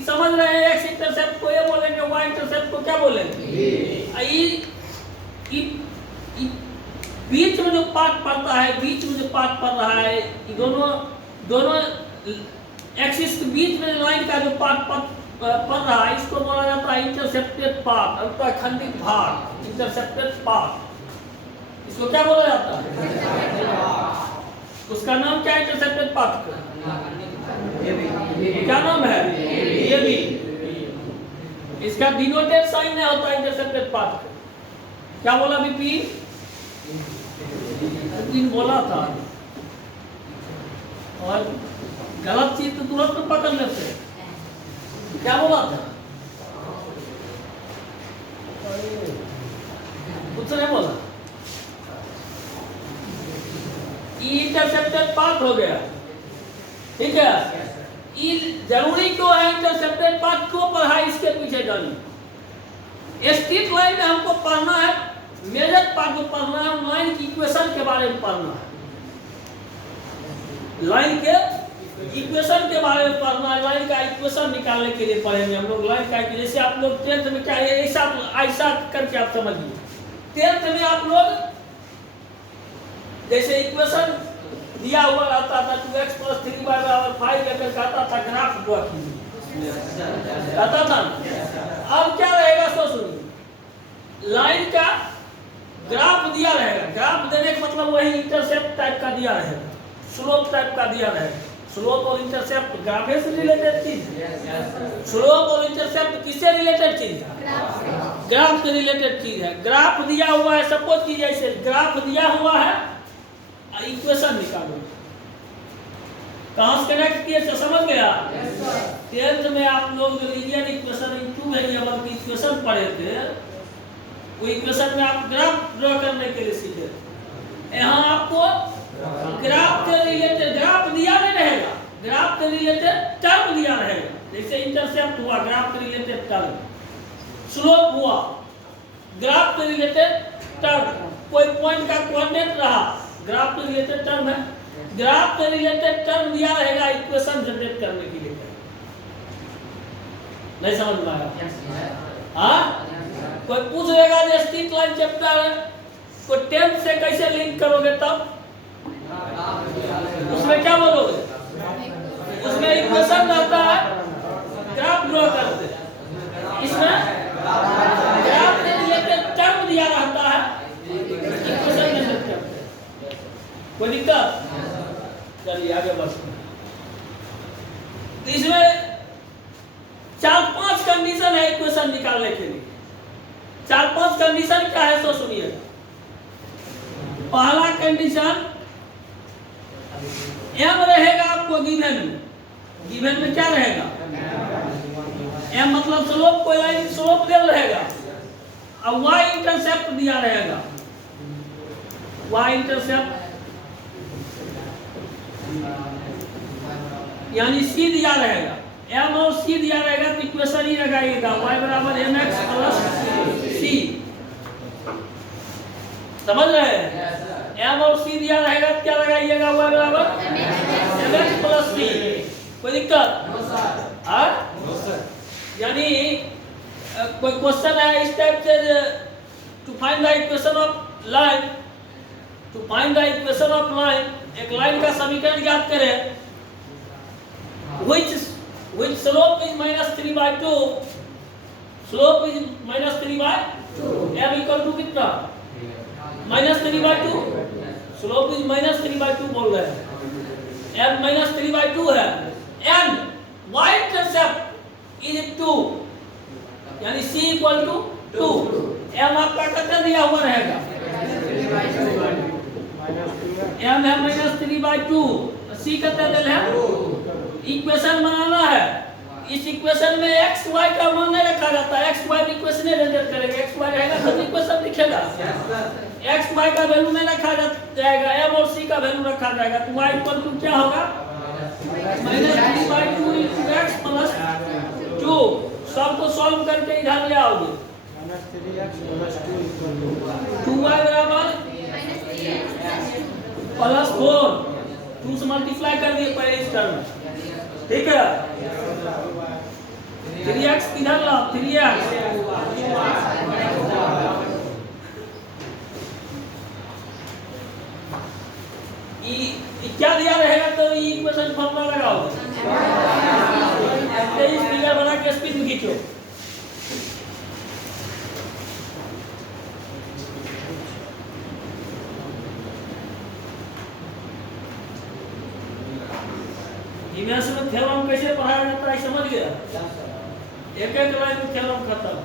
समझ रहे हैं, एक्स इंटरसेप्ट को ए बोलेंगे, वाई इंटरसेप्ट को क्या बोलेंगे, बीच में जो पार्ट पड़ता है, बीच में जो पार्ट पड़ रहा है, दोनों एक्सिस के बीच में लाइन का जो पार्ट पड़ रहा है, इसको बोला जाता है इंटरसेप्टेड पार्ट, अंतःखंडित भाग, इंटरसेप्टेड पार्ट। इसको क्या बोला जाता है, उसका नाम क्या है इंटरसेप्टेड पार्ट का, क्या नाम है, ये भी। इसका डिनोटेड साइन नहीं होता इंटरसेप्टेड पार्ट का। क्या बोला बीपी, दिन बोला था, और गलत चीज तो तुरंत पकड़ लेते हैं। क्या बोला था, कुछ नहीं बोला, इंटरसेप्टेड पार्ट हो गया। ठीक है, जरूरी क्यों है इंटरसेप्टेड पार्ट क्यों पढ़ा, इसके पीछे जानिए। स्ट्रेट लाइन में हमको पढ़ना है, मेजर पार्ट में पढ़ना है, लाइन की इक्वेशन के बारे में पढ़ना है, लाइन के इक्वेशन के बारे में पढ़ना है। लाइन का इक्वेशन निकालने के लिए पढ़ेंगे हम लोग लाइन का। जैसे आप लोग 10th में क्या है, ऐसा करके आप समझिए। 10th में आप लोग जैसे इक्वेशन दिया हुआ रहता था 2x + 3y = 5 लेकर आता था, ग्राफ ड्रॉ कहता था। अब क्या रहेगा सो सुनिए, लाइन का ग्राफ दिया रहेगा, ग्राफ देने का मतलब वही इंटरसेप्ट टाइप का दिया रहेगा, स्लोप टाइप का दिया रहेगा। स्लोप और इंटरसेप्ट ग्राफ से रिलेटेड चीज है। स्लोप और इंटरसेप्ट किससे रिलेटेड चीज है? ग्राफ से रिलेटेड चीज है। ग्राफ दिया हुआ है, सपोज कीजिए ऐसे ग्राफ दिया हुआ है, इक्वेशन निकालो। कहाँ से कनेक्ट किए तो समझ गया? 10th में आप लोग लीनियर इक्वेशन इन 2 वेरिएबल की इक्वेशन पढ़े थे, वो इक्वेशन में आप ग्राफ ड्रॉ करने के लिए सीखे। यहाँ आपको ग्राफ से रिलेटेड, ग्राफ दिया नहीं रहेगा, ग्राफ से रिलेटेड टर्म दिया रहेगा। जैसे इंटरसेप्ट हुआ, ग्राफ से रिलेटेड टर्म, स्लोप हुआ, ग्राफ से रिलेटेड टर्म, कोई पॉइंट का कोऑर्डिनेट रहा, ग्राफ से रिलेटेड टर्म है। ग्राफ से रिलेटेड टर्म दिया रहेगा इक्वेशन जनरेट करने के लिए। नहीं समझ में आया? हाँ, कोई पूछ लेगा जो स्ट्रीट लाइन चैप्टर है, को 10th से कैसे लिंक करोगे? तब उसमें क्या बोलोगे? उसमें इक्वेशन रहता है, ग्राफ ड्रॉ करते हैं। इसमें ग्राफ से रिलेटेड टर्म दिया रहता है, इक्वेशन जनरेट करते हैं। कोई दिक्कत? चलिए आगे बढ़ते हैं। तो इसमें 4-5 कंडीशन है इक्वेशन निकालने के लिए। 4-5 कंडीशन क्या है तो सुनिए। पहला कंडीशन m रहेगा आपको गिवन में। गिवन में क्या रहेगा? m मतलब स्लोप, कोई लाइन स्लोप दे रहेगा, अब y इंटरसेप्ट दिया रहेगा। y इंटरसेप्ट यानी c दिया रहेगा, m और c दिया रहेगा, तो इक्वेशन ही लगाइएगा y बराबर mx प्लस c। समझ रहे हैं? m और c दिया रहेगा, क्या लगाइएगा? y बराबर mx प्लस c। कोई दिक्कत? हाँ, यानी कोई क्वेश्चन है इस टाइप से, to find the equation of line, to find the equation of line, एक लाइन का समीकरण ज्ञात करें, which slope is -3/2, slope is -3/2, m equal to कितना? -3/2, स्लोप इज -3/2 बोल रहे हैं, m -3/2 है, n y इंटरसेप्ट इज 2, यानी c इक्वल टू 2। m आपका कितना दिया हुआ रहेगा? m है -3/2, c कितना दिया है? इक्वेशन बनाना है। इस इक्वेशन में x y का मान नहीं रखा जाता है, x y इक्वेशन जनरेट करेंगे, x y रहेगा तो इक्वेशन लिखेगा। x y का वैल्यू नहीं रखा जाएगा, m और c का वैल्यू रखा जाएगा, तो y इक्वल टू क्या होगा? -3/2 × x प्लस 2। सबको सॉल्व करके इधर ले आओगे, -3x + 2 2y बराबर +4, 2 से मल्टीप्लाई कर दिए पहले इस टर्म में, ठीक है। 3x किधर ला? 3x क्या दिया रहेगा? तो ये इक्वेशन फॉर्मूला लगाओ, इस फिगर बना के स्पीड में खींचो। इमेज में थ्योरम कैसे पढ़ाया जाता है समझ गया? एक एक लाइन में थ्योरम खत्म।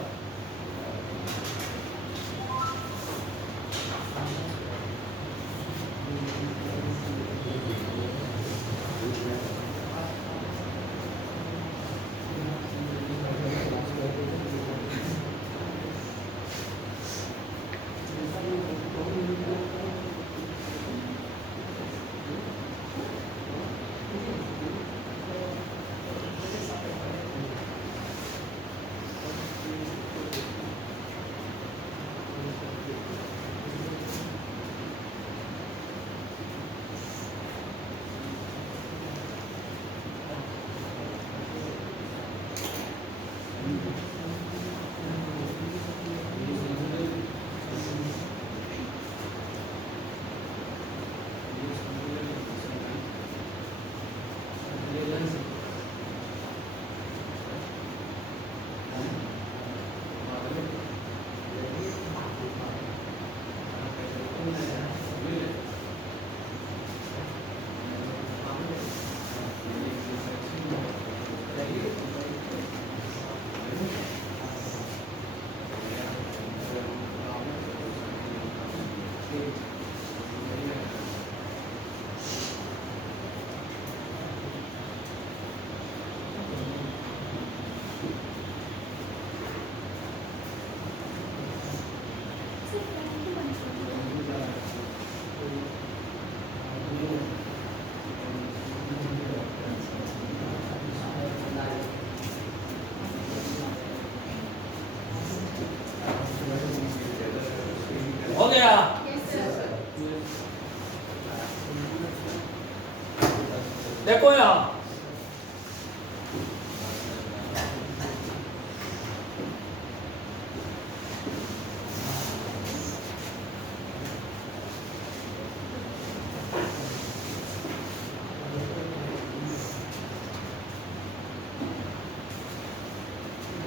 देखो यहाँ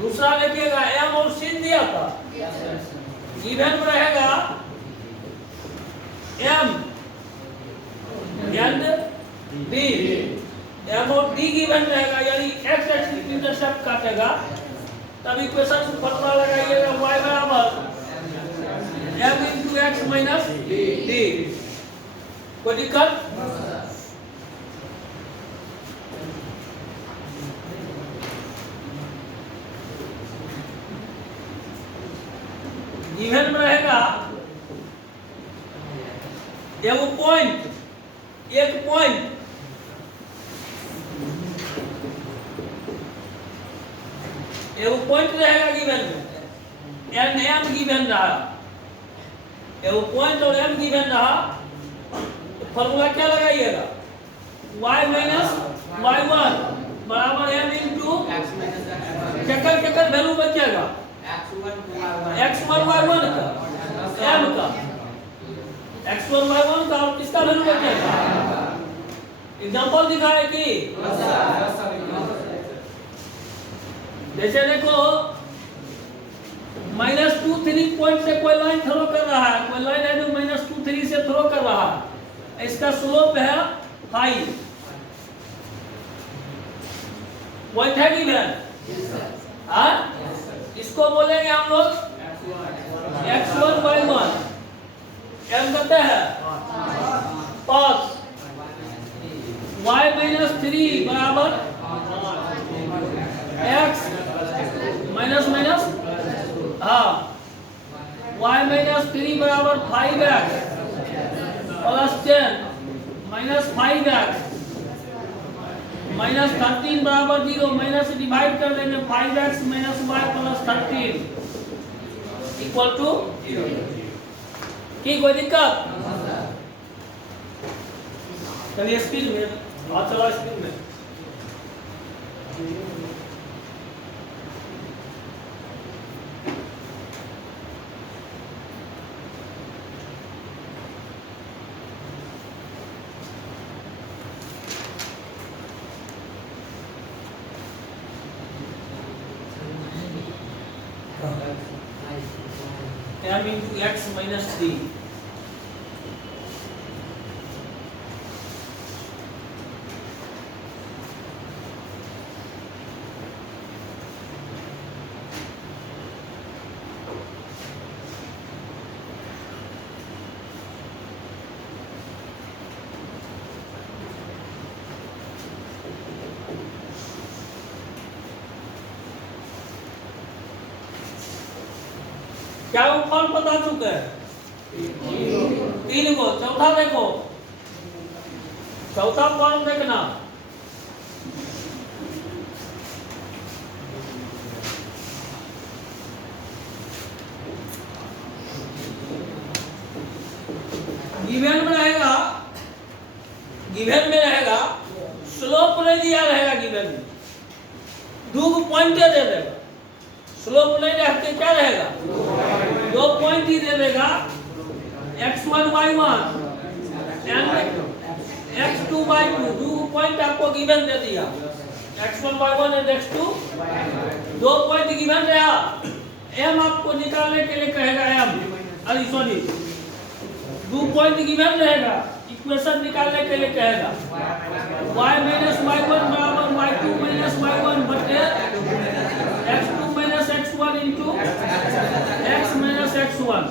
दूसरा देखिएगा एम और सी दिया था, गिवन में रहेगा एम एंड डी, एम और डी गिवन रहेगा, यानी एक्स एक्सिस इंटरसेप्ट काटेगा, तब इक्वेशन फॉर्मूला लगाइएगा y बराबर m into x minus D. कोई दिक्कत? गिवन में रहेगा एगो पॉइंट, एक पॉइंट एगो पॉइंट रहेगा गिवन में, एन एम गिवन रहा, एगो पॉइंट और एम गिवन रहा, तो फॉर्मूला क्या लगाइएगा y माइनस y1 बराबर m इंटू केकर वैल्यू बचेगा x1 y1 का, m का, x1 y1 का, और किसका वैल्यू बचेगा? एग्जांपल दिखाए कि जैसे देखो -2 3 पॉइंट से कोई लाइन थ्रो कर रहा है, कोई लाइन है जो -2 3 से थ्रो कर रहा है, इसका स्लोप है 5, पॉइंट है कि नहीं? हाँ, इसको बोलेंगे हम लोग x1 y1, m कहते हैं 5, y माइनस 3 बराबर x माइनस माइनस, हाँ, y माइनस 3 बराबर 5x plus 10 minus 5x minus 13 बराबर 0, माइनस से डिवाइड कर देंगे 5x minus y plus 13 equal to 0। की कोई दिक्कत? चलिए स्पीड में, और चलो स्पीड में। m into x minus 3, क्या वो फॉर्म बता चुके हैं? 3 को। चौथा देखो, चौथा फॉर्म देखना, गिवन में रहेगा, गिवन में रहेगा स्लोप नहीं दिया रहेगा, गिवन में 2 पॉइंट दे देगा, स्लोप नहीं रहते क्या रहेगा? 2 पॉइंट ही दे देगा, x1 y1 and x2 y2, 2 point आपको गिवन दे दिया, x1 y1 and x2, 2 point given रहा, m आपको निकालने के लिए कहेगा, m सॉरी 2 पॉइंट गिवन रहेगा, इक्वेशन निकालने के लिए कहेगा y माइनस y1 बराबर y2 माइनस y1 बटे x2 minus x1 into x minus x1।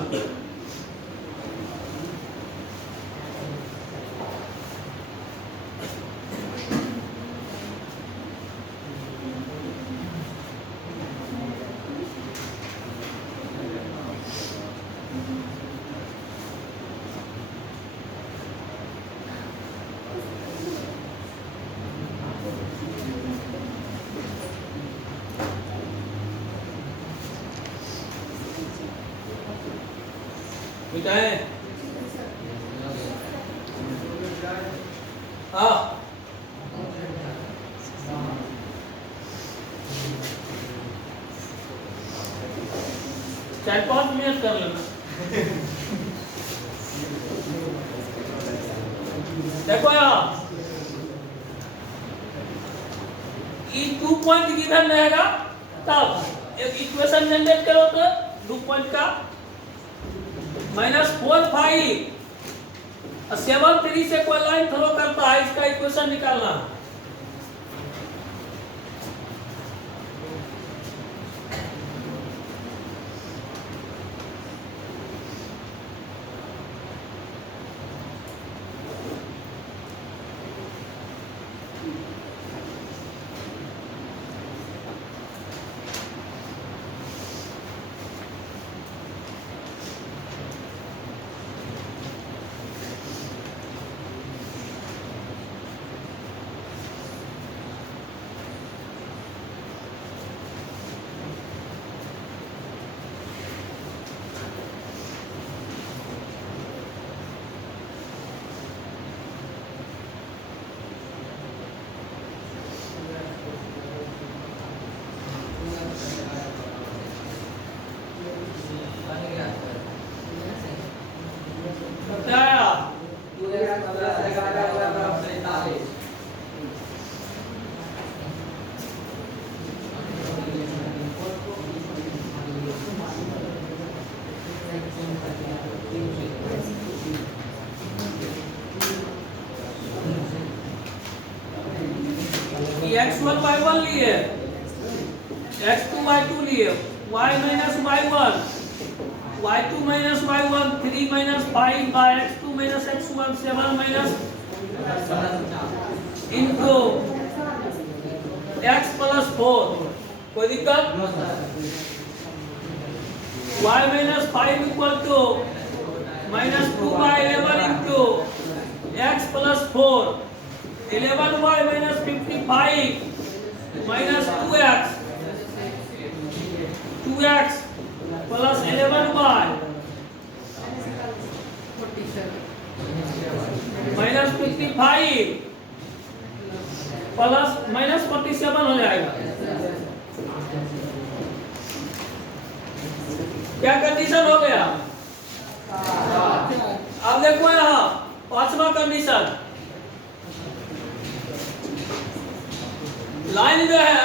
मिटाए, हाँ 4-5 मिनट कर लेना। देखो यहाँ ये 2 पॉइंट गिवन रहेगा, तब एक इक्वेशन जनरेट करो तो 2 पॉइंट का -4 5 7 3 से कोई लाइन थ्रो करता है, इसका इक्वेशन निकालना है। x1 y1 लिए, x2 y2 लिए, y minus y1, y2 minus y1 3 minus 5 by x2 minus x1 7 minus into x plus 4। कोई दिक्कत? y minus 5 equal to minus 2 by 11 into x plus 4। 11y minus 55 minus 2x plus 11y minus 55 plus minus 47 हो जाएगा। क्या condition हो गया? अब देखो यहाँ पांचवा कंडीशन, लाइन जो है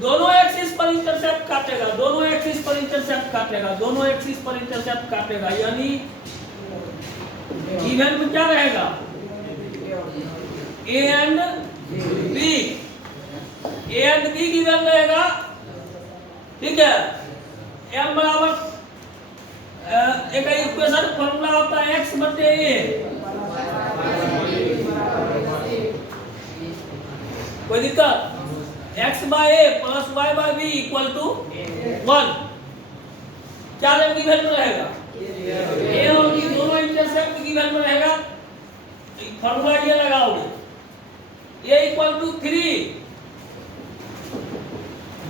दोनों एक्सिस पर इंटरसेप्ट काटेगा, दोनों एक्सिस पर इंटरसेप्ट काटेगा, यानी गिवन में क्या रहेगा? ए एंड बी गिवन रहेगा, ठीक है। एम बराबर एक इक्वेशन फॉर्मूला होता है x बटे ए। कोई दिक्कत? x by A plus y by B equal to 1। क्या गिवन में रहेगा? ए और बी दोनों इंटरसेप्ट गिवन में रहेगा, फॉर्मूला ये लगाओगे, a equal to 3,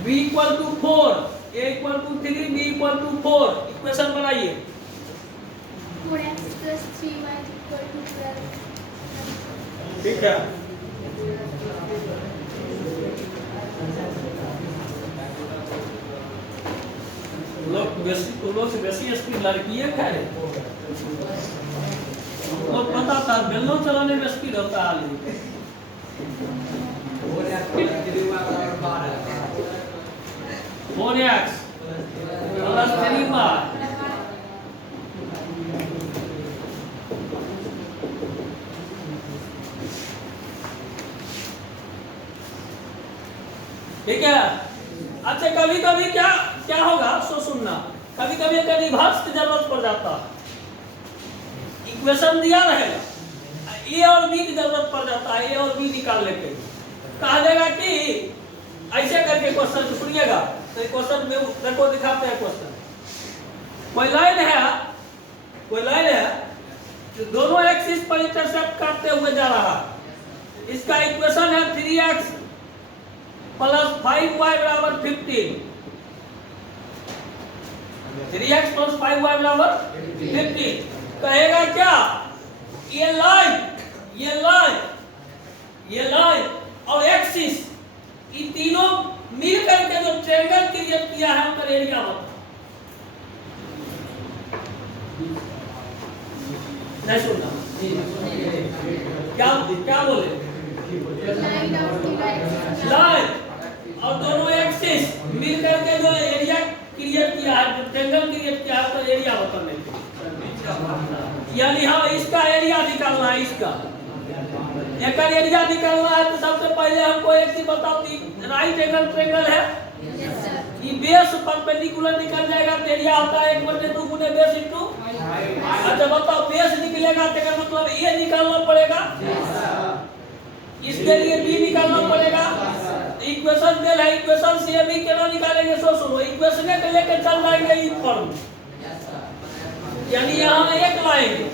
b equal to 4, a equal to 3, b equal to 4। Equation बनाइए। 4x plus 3y equal to 12। ठीक है, लोग से बेसी स्पीड लड़की है खैर, तो पता था बेलनो चलाने में स्पीड होता है आदमी। 4x प्लस 3y ठीक है। अच्छा कभी कभी क्या होगा सो सुनना, कभी कभी रिवर्स की जरूरत पड़ जाता है। इक्वेशन दिया रहेगा, ए और बी की जरूरत पड़ जाता है, ए और बी निकाल लेते कहा जाएगा कि ऐसे करके क्वेश्चन सुनिएगा। तो क्वेश्चन में देखो दिखाते हैं क्वेश्चन, कोई लाइन है जो दोनों एक्सिस पर इंटरसेप्ट करते हुए जा रहा है। इसका इक्वेशन है 3x प्लस 5y बराबर 15। 3x प्लस 5y बराबर 15। कहेगा क्या? ये लाइन और एक्सिस, इन तीनों मिल करके जो ट्रायंगल क्रिएट किया है उसका एरिया बताओ। नहीं सुनना, क्या क्या बोले? लाइन और तीरा एक्सिस। लाइन और दोनों एक्सिस मिल करके जो एरिया क्रिएट किया है, जो ट्रायंगल क्रिएट किया है उसका एरिया बताने के लिए। यानी हाँ इसका एरिया निकालना है, इसका एक एरिया निकालना है। तो सबसे पहले हमको एक चीज बताओ कि राइट एंगल ट्रायंगल है, यस सर। ये बेस परपेंडिकुलर निकल जाएगा तो एरिया होता है 1/2 गुने बेस इंटू। अच्छा बताओ बेस निकलेगा तो मतलब ये निकालना पड़ेगा, इसके लिए बी निकालना पड़ेगा। इक्वेशन दे है, इक्वेशन से भी केना निकालेंगे सो सुनो, इक्वेशन को लेके चल जाएंगे ई फॉर्म। यानी यहाँ एक लाएंगे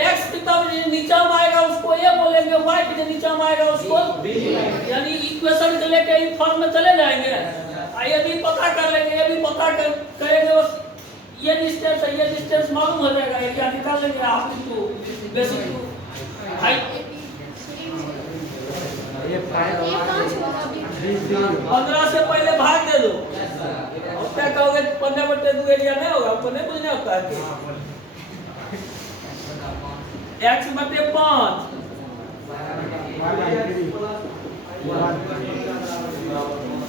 x की तब नीचे में आएगा उसको ए बोलेंगे, y के नीचे में आएगा उसको b। यानी इक्वेशन को लेके ई फॉर्म में चले जाएंगे। ये भी पता कर लेंगे, ये भी पता करेंगे, ये डिस्टेंस है, ये डिस्टेंस मालूम हो जाएगा, एरिया निकाल लेंगे आप इनटू बेसिक टू हाइट। ये 5 होगा अभी। 15 से पहले भाग दे दो। और क्या कहोगे 15/2 एरिया नहीं होगा, आपको नहीं बुझने होता है कि x/5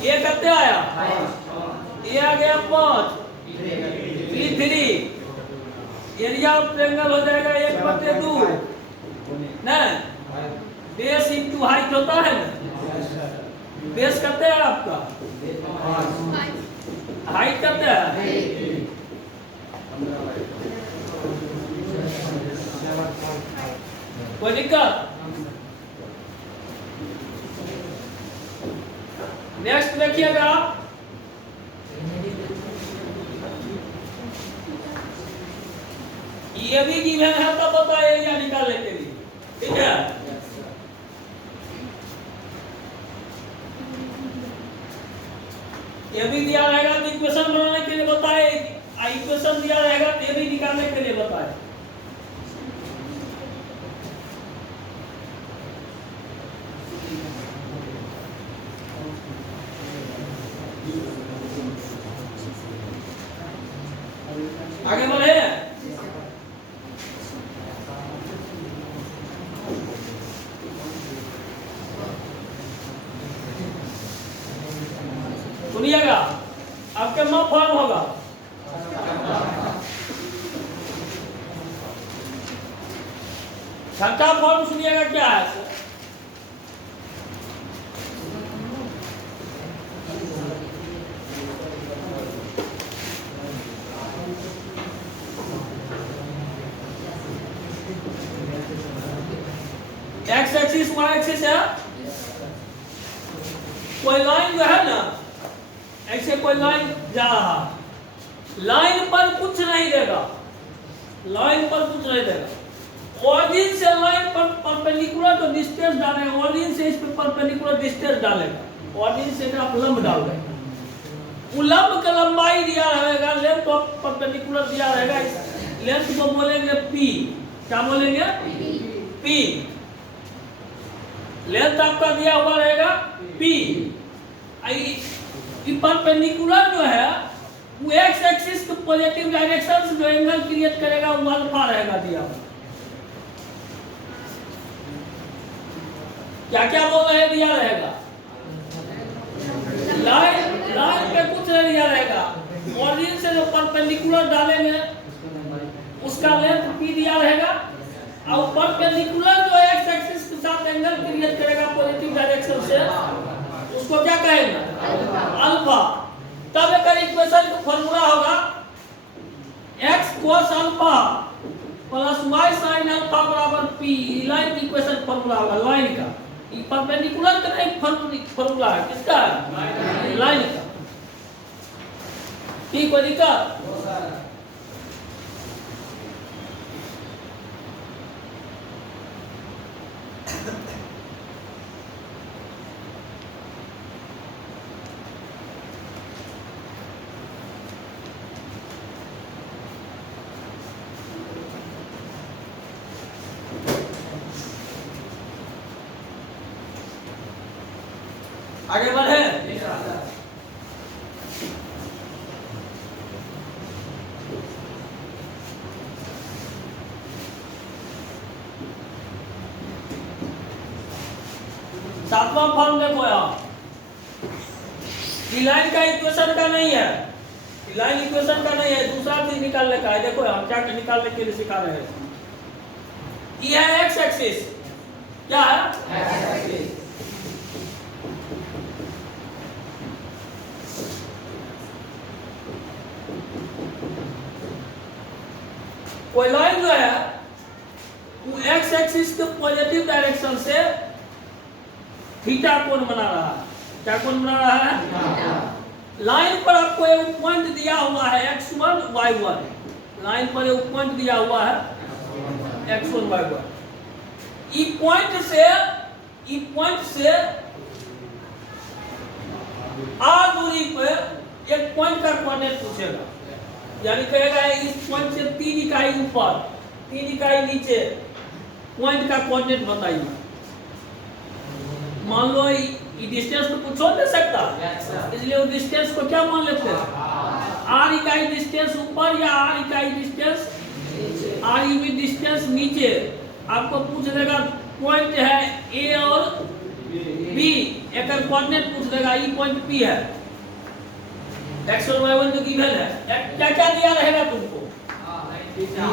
ये कितने आया? ये आ गया 5 3 एरिया ऑफ ट्रायंगल हो जाएगा 1/2 नहीं, बेस इंटू हाइट होता है ना। बेस कितने है आपका? हाइट कितने है? कोई दिक्कत? नेक्स्ट देखिएगा, ये भी गिवन है तो बता एरिया निकालने के लिए, ठीक है। ये भी दिया रहेगा तो इक्वेशन बनाने के लिए बताए, इक्वेशन दिया रहेगा तो ये भी निकालने के लिए बताए। आगे बढ़े। सुनिएगा, आपके माँ फॉर्म होगा। छठा फॉर्म सुनिएगा क्या है। एक्स एक्सिस वाई एक्सिस है, कोई लाइन जो है ना ऐसे कोई लाइन जा रहा, लाइन पर कुछ नहीं देगा, लाइन पर कुछ नहीं देगा। ऑरिजिन से लाइन पर परपेंडिकुलर तो डिस्टेंस डालेगा, ऑरिजिन से इस पे परपेंडिकुलर डिस्टेंस डालेगा, ऑरिजिन से आप लंब डाल देगा, वो लंब का लंबाई दिया रहेगा, लेंथ ऑफ परपेंडिकुलर दिया रहेगा, लेंथ को बोलेंगे p। क्या बोलेंगे? p। लेंथ आपका दिया हुआ रहेगा p। परपेंडिकुलर जो है वो एक्स एक्सिस के पॉजिटिव डायरेक्शन से जो एंगल क्रिएट करेगा वो अल्फा रहेगा दिया हुआ। क्या क्या बोल रहे हैं दिया रहेगा? लाइन पे कुछ नहीं दिया रहेगा, ऑरिजिन से जो परपेंडिकुलर डालेंगे उसका लेंथ p दिया रहेगा, और परपेंडिकुलर जो एक्स एक्सिस के साथ एंगल क्रिएट करेगा पॉजिटिव डायरेक्शन से उसको क्या कहेंगे? अल्फा। तब एक इक्वेशन का फॉर्मूला होगा x cos alpha plus y sin alpha बराबर p। लाइन की इक्वेशन फॉर्मूला होगा, लाइन का। ये परपेंडिकुलर का एक फॉर्मूला है, किसका है? लाइन का। ठीक, कोई दिक्कत? आगे बढ़े। सातवां फॉर्म देखो यहाँ, लाइन का इक्वेशन का नहीं है, लाइन इक्वेशन का नहीं है, दूसरा चीज निकालने का है। देखो हम क्या निकालने के लिए सिखा रहे हैं। ये है एक्स एक्सिस, क्या है एक्स एक्सिस। कोई लाइन जो है वो एक्स एक्सिस के पॉजिटिव डायरेक्शन से थीटा कोण बना रहा है। क्या कोण बना रहा है? लाइन पर आपको एक पॉइंट दिया हुआ है x1 y1, लाइन पर एक पॉइंट दिया हुआ है x1 y1। ई पॉइंट से r दूरी पर एक पॉइंट का कोऑर्डिनेट पूछेगा, यानी कहेगा इस पॉइंट से 3 इकाई ऊपर 3 इकाई नीचे पॉइंट का कोऑर्डिनेट बताइए। मान लो ये डिस्टेंस तो कुछ हो नहीं सकता, इसलिए वो डिस्टेंस को क्या मान लेते हैं? r इकाई डिस्टेंस ऊपर या r इकाई डिस्टेंस r इकाई डिस्टेंस नीचे। आपको पूछ देगा पॉइंट है a और b, एक कोऑर्डिनेट पूछ देगा, ये पॉइंट p है, x और y1 जो गिवन है। क्या क्या दिया रहेगा तुमको? थीटा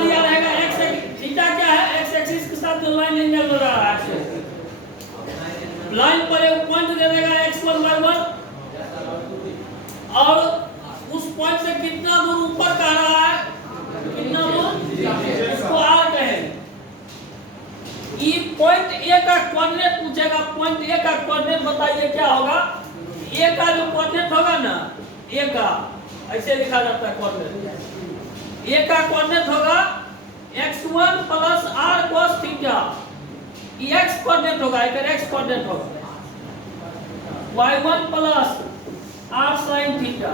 दिया रहेगा। थीटा क्या है? एक्स एक्सिस के साथ जो लाइन एंगल हो रहा है, लाइन पर एक पॉइंट दे देगा x1 y1, और उस पॉइंट से कितना दूर ऊपर का रहा है, कितना दूर, उसको r कहेंगे। ये पॉइंट ए का कोऑर्डिनेट पूछेगा, पॉइंट ए का कोऑर्डिनेट बताइए क्या होगा? ए का जो कोऑर्डिनेट होगा ना, ए का ऐसे लिखा जाता है कोऑर्डिनेट, ए का कोऑर्डिनेट होगा x1 plus r cos theta, ये x कोऑर्डिनेट होगा, एक x कोऑर्डिनेट होगा, y1 plus r sin theta.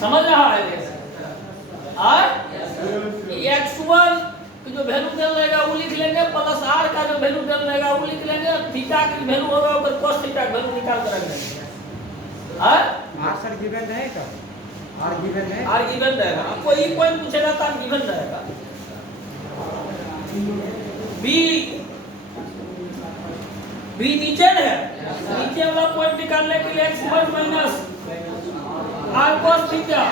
समझ रहा है? x1 का जो वैल्यू दे लेगा वो लिख लेंगे, प्लस r का जो वैल्यू दे लेगा वो लिख लेंगे, थीटा की वैल्यू होगा ऊपर cos थीटा की वैल्यू निकाल कर रख लेंगे। r सर गिवन है क्या? r गिवन है, r गिवन रहेगा। आपको ये पॉइंट पूछेगा तो गिवन रहेगा। b नीचे है, नीचे वाला पॉइंट निकालने के लिए x1 minus r cos theta,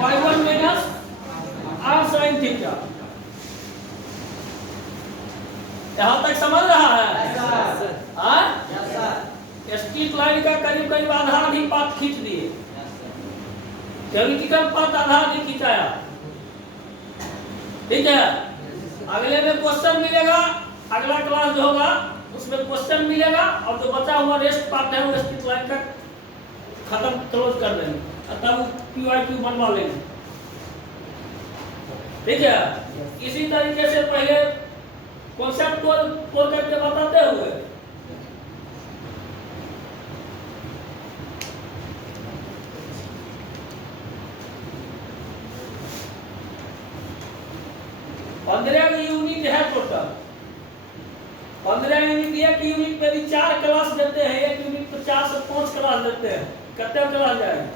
y1 minus r sin theta. यहाँ तक समझ रहा है? स्ट्रीट लाइन का करीब करीब आधा ही पाथ खींच दिए, थ्योरेटिकल पाथ आधा नहीं खींचाया। ठीक है, अगले में क्वेश्चन मिलेगा, अगला क्लास जो होगा उसमें क्वेश्चन मिलेगा, और जो बचा हुआ रेस्ट पार्ट है वो स्ट्रीट लाइन का खत्म क्लोज कर देंगे, तब PYQ बनवा लेंगे। ठीक है, इसी तरीके से पहले कॉन्सेप्ट को करके बताते हुए पंद्रह यूनिट है टोटल, 15 यूनिट, एक यूनिट पे भी 4 क्लास देते हैं, एक यूनिट पे 4 से 5 क्लास देते हैं। कितने क्लास जाएगा?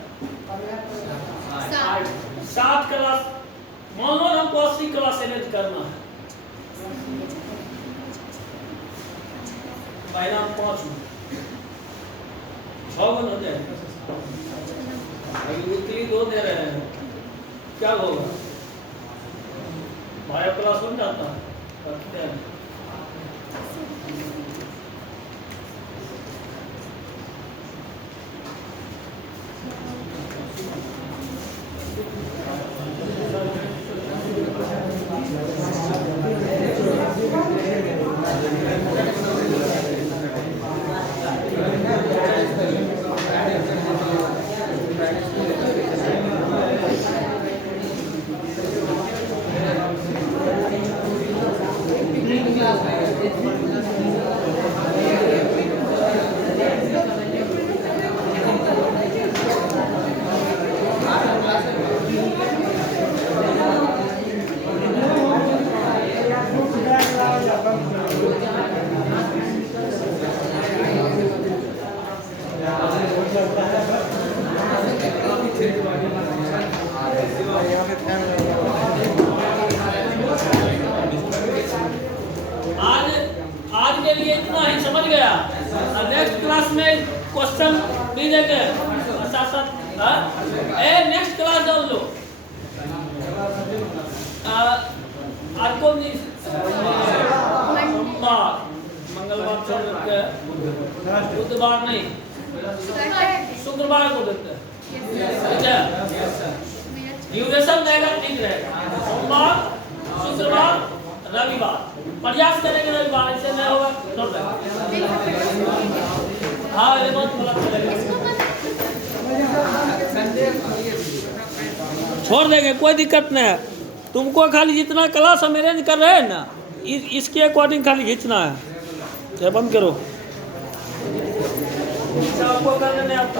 7 क्लास। मान लो हमको 80 क्लास अरेंज करना है, महीना 5 में 6 हो जाएगा। अभी वीकली 2 दे रहे हैं, क्या होगा? बायो क्लास बन जाता है। नेक्स्ट क्लास में क्वेश्चन भी देंगे साथ साथ। नेक्स्ट क्लास डाल लो। आज को नहीं, सोमवार मंगलवार छोड़ देते हैं, बुधवार नहीं, शुक्रवार को देते हैं। ठीक है, ड्यूरेशन रहेगा, ठीक रहेगा। सोमवार, शुक्रवार, रविवार प्रयास करेंगे, रविवार ऐसे नहीं होगा छोड़ देंगे। हाँ, ये बहुत गलत चलेगा, छोड़ देंगे, कोई दिक्कत नहीं है। तुमको खाली जितना क्लास हम अरेंज कर रहे हैं ना, इसके अकॉर्डिंग खाली खींचना है। ये बंद करो, आपको करने नहीं आता।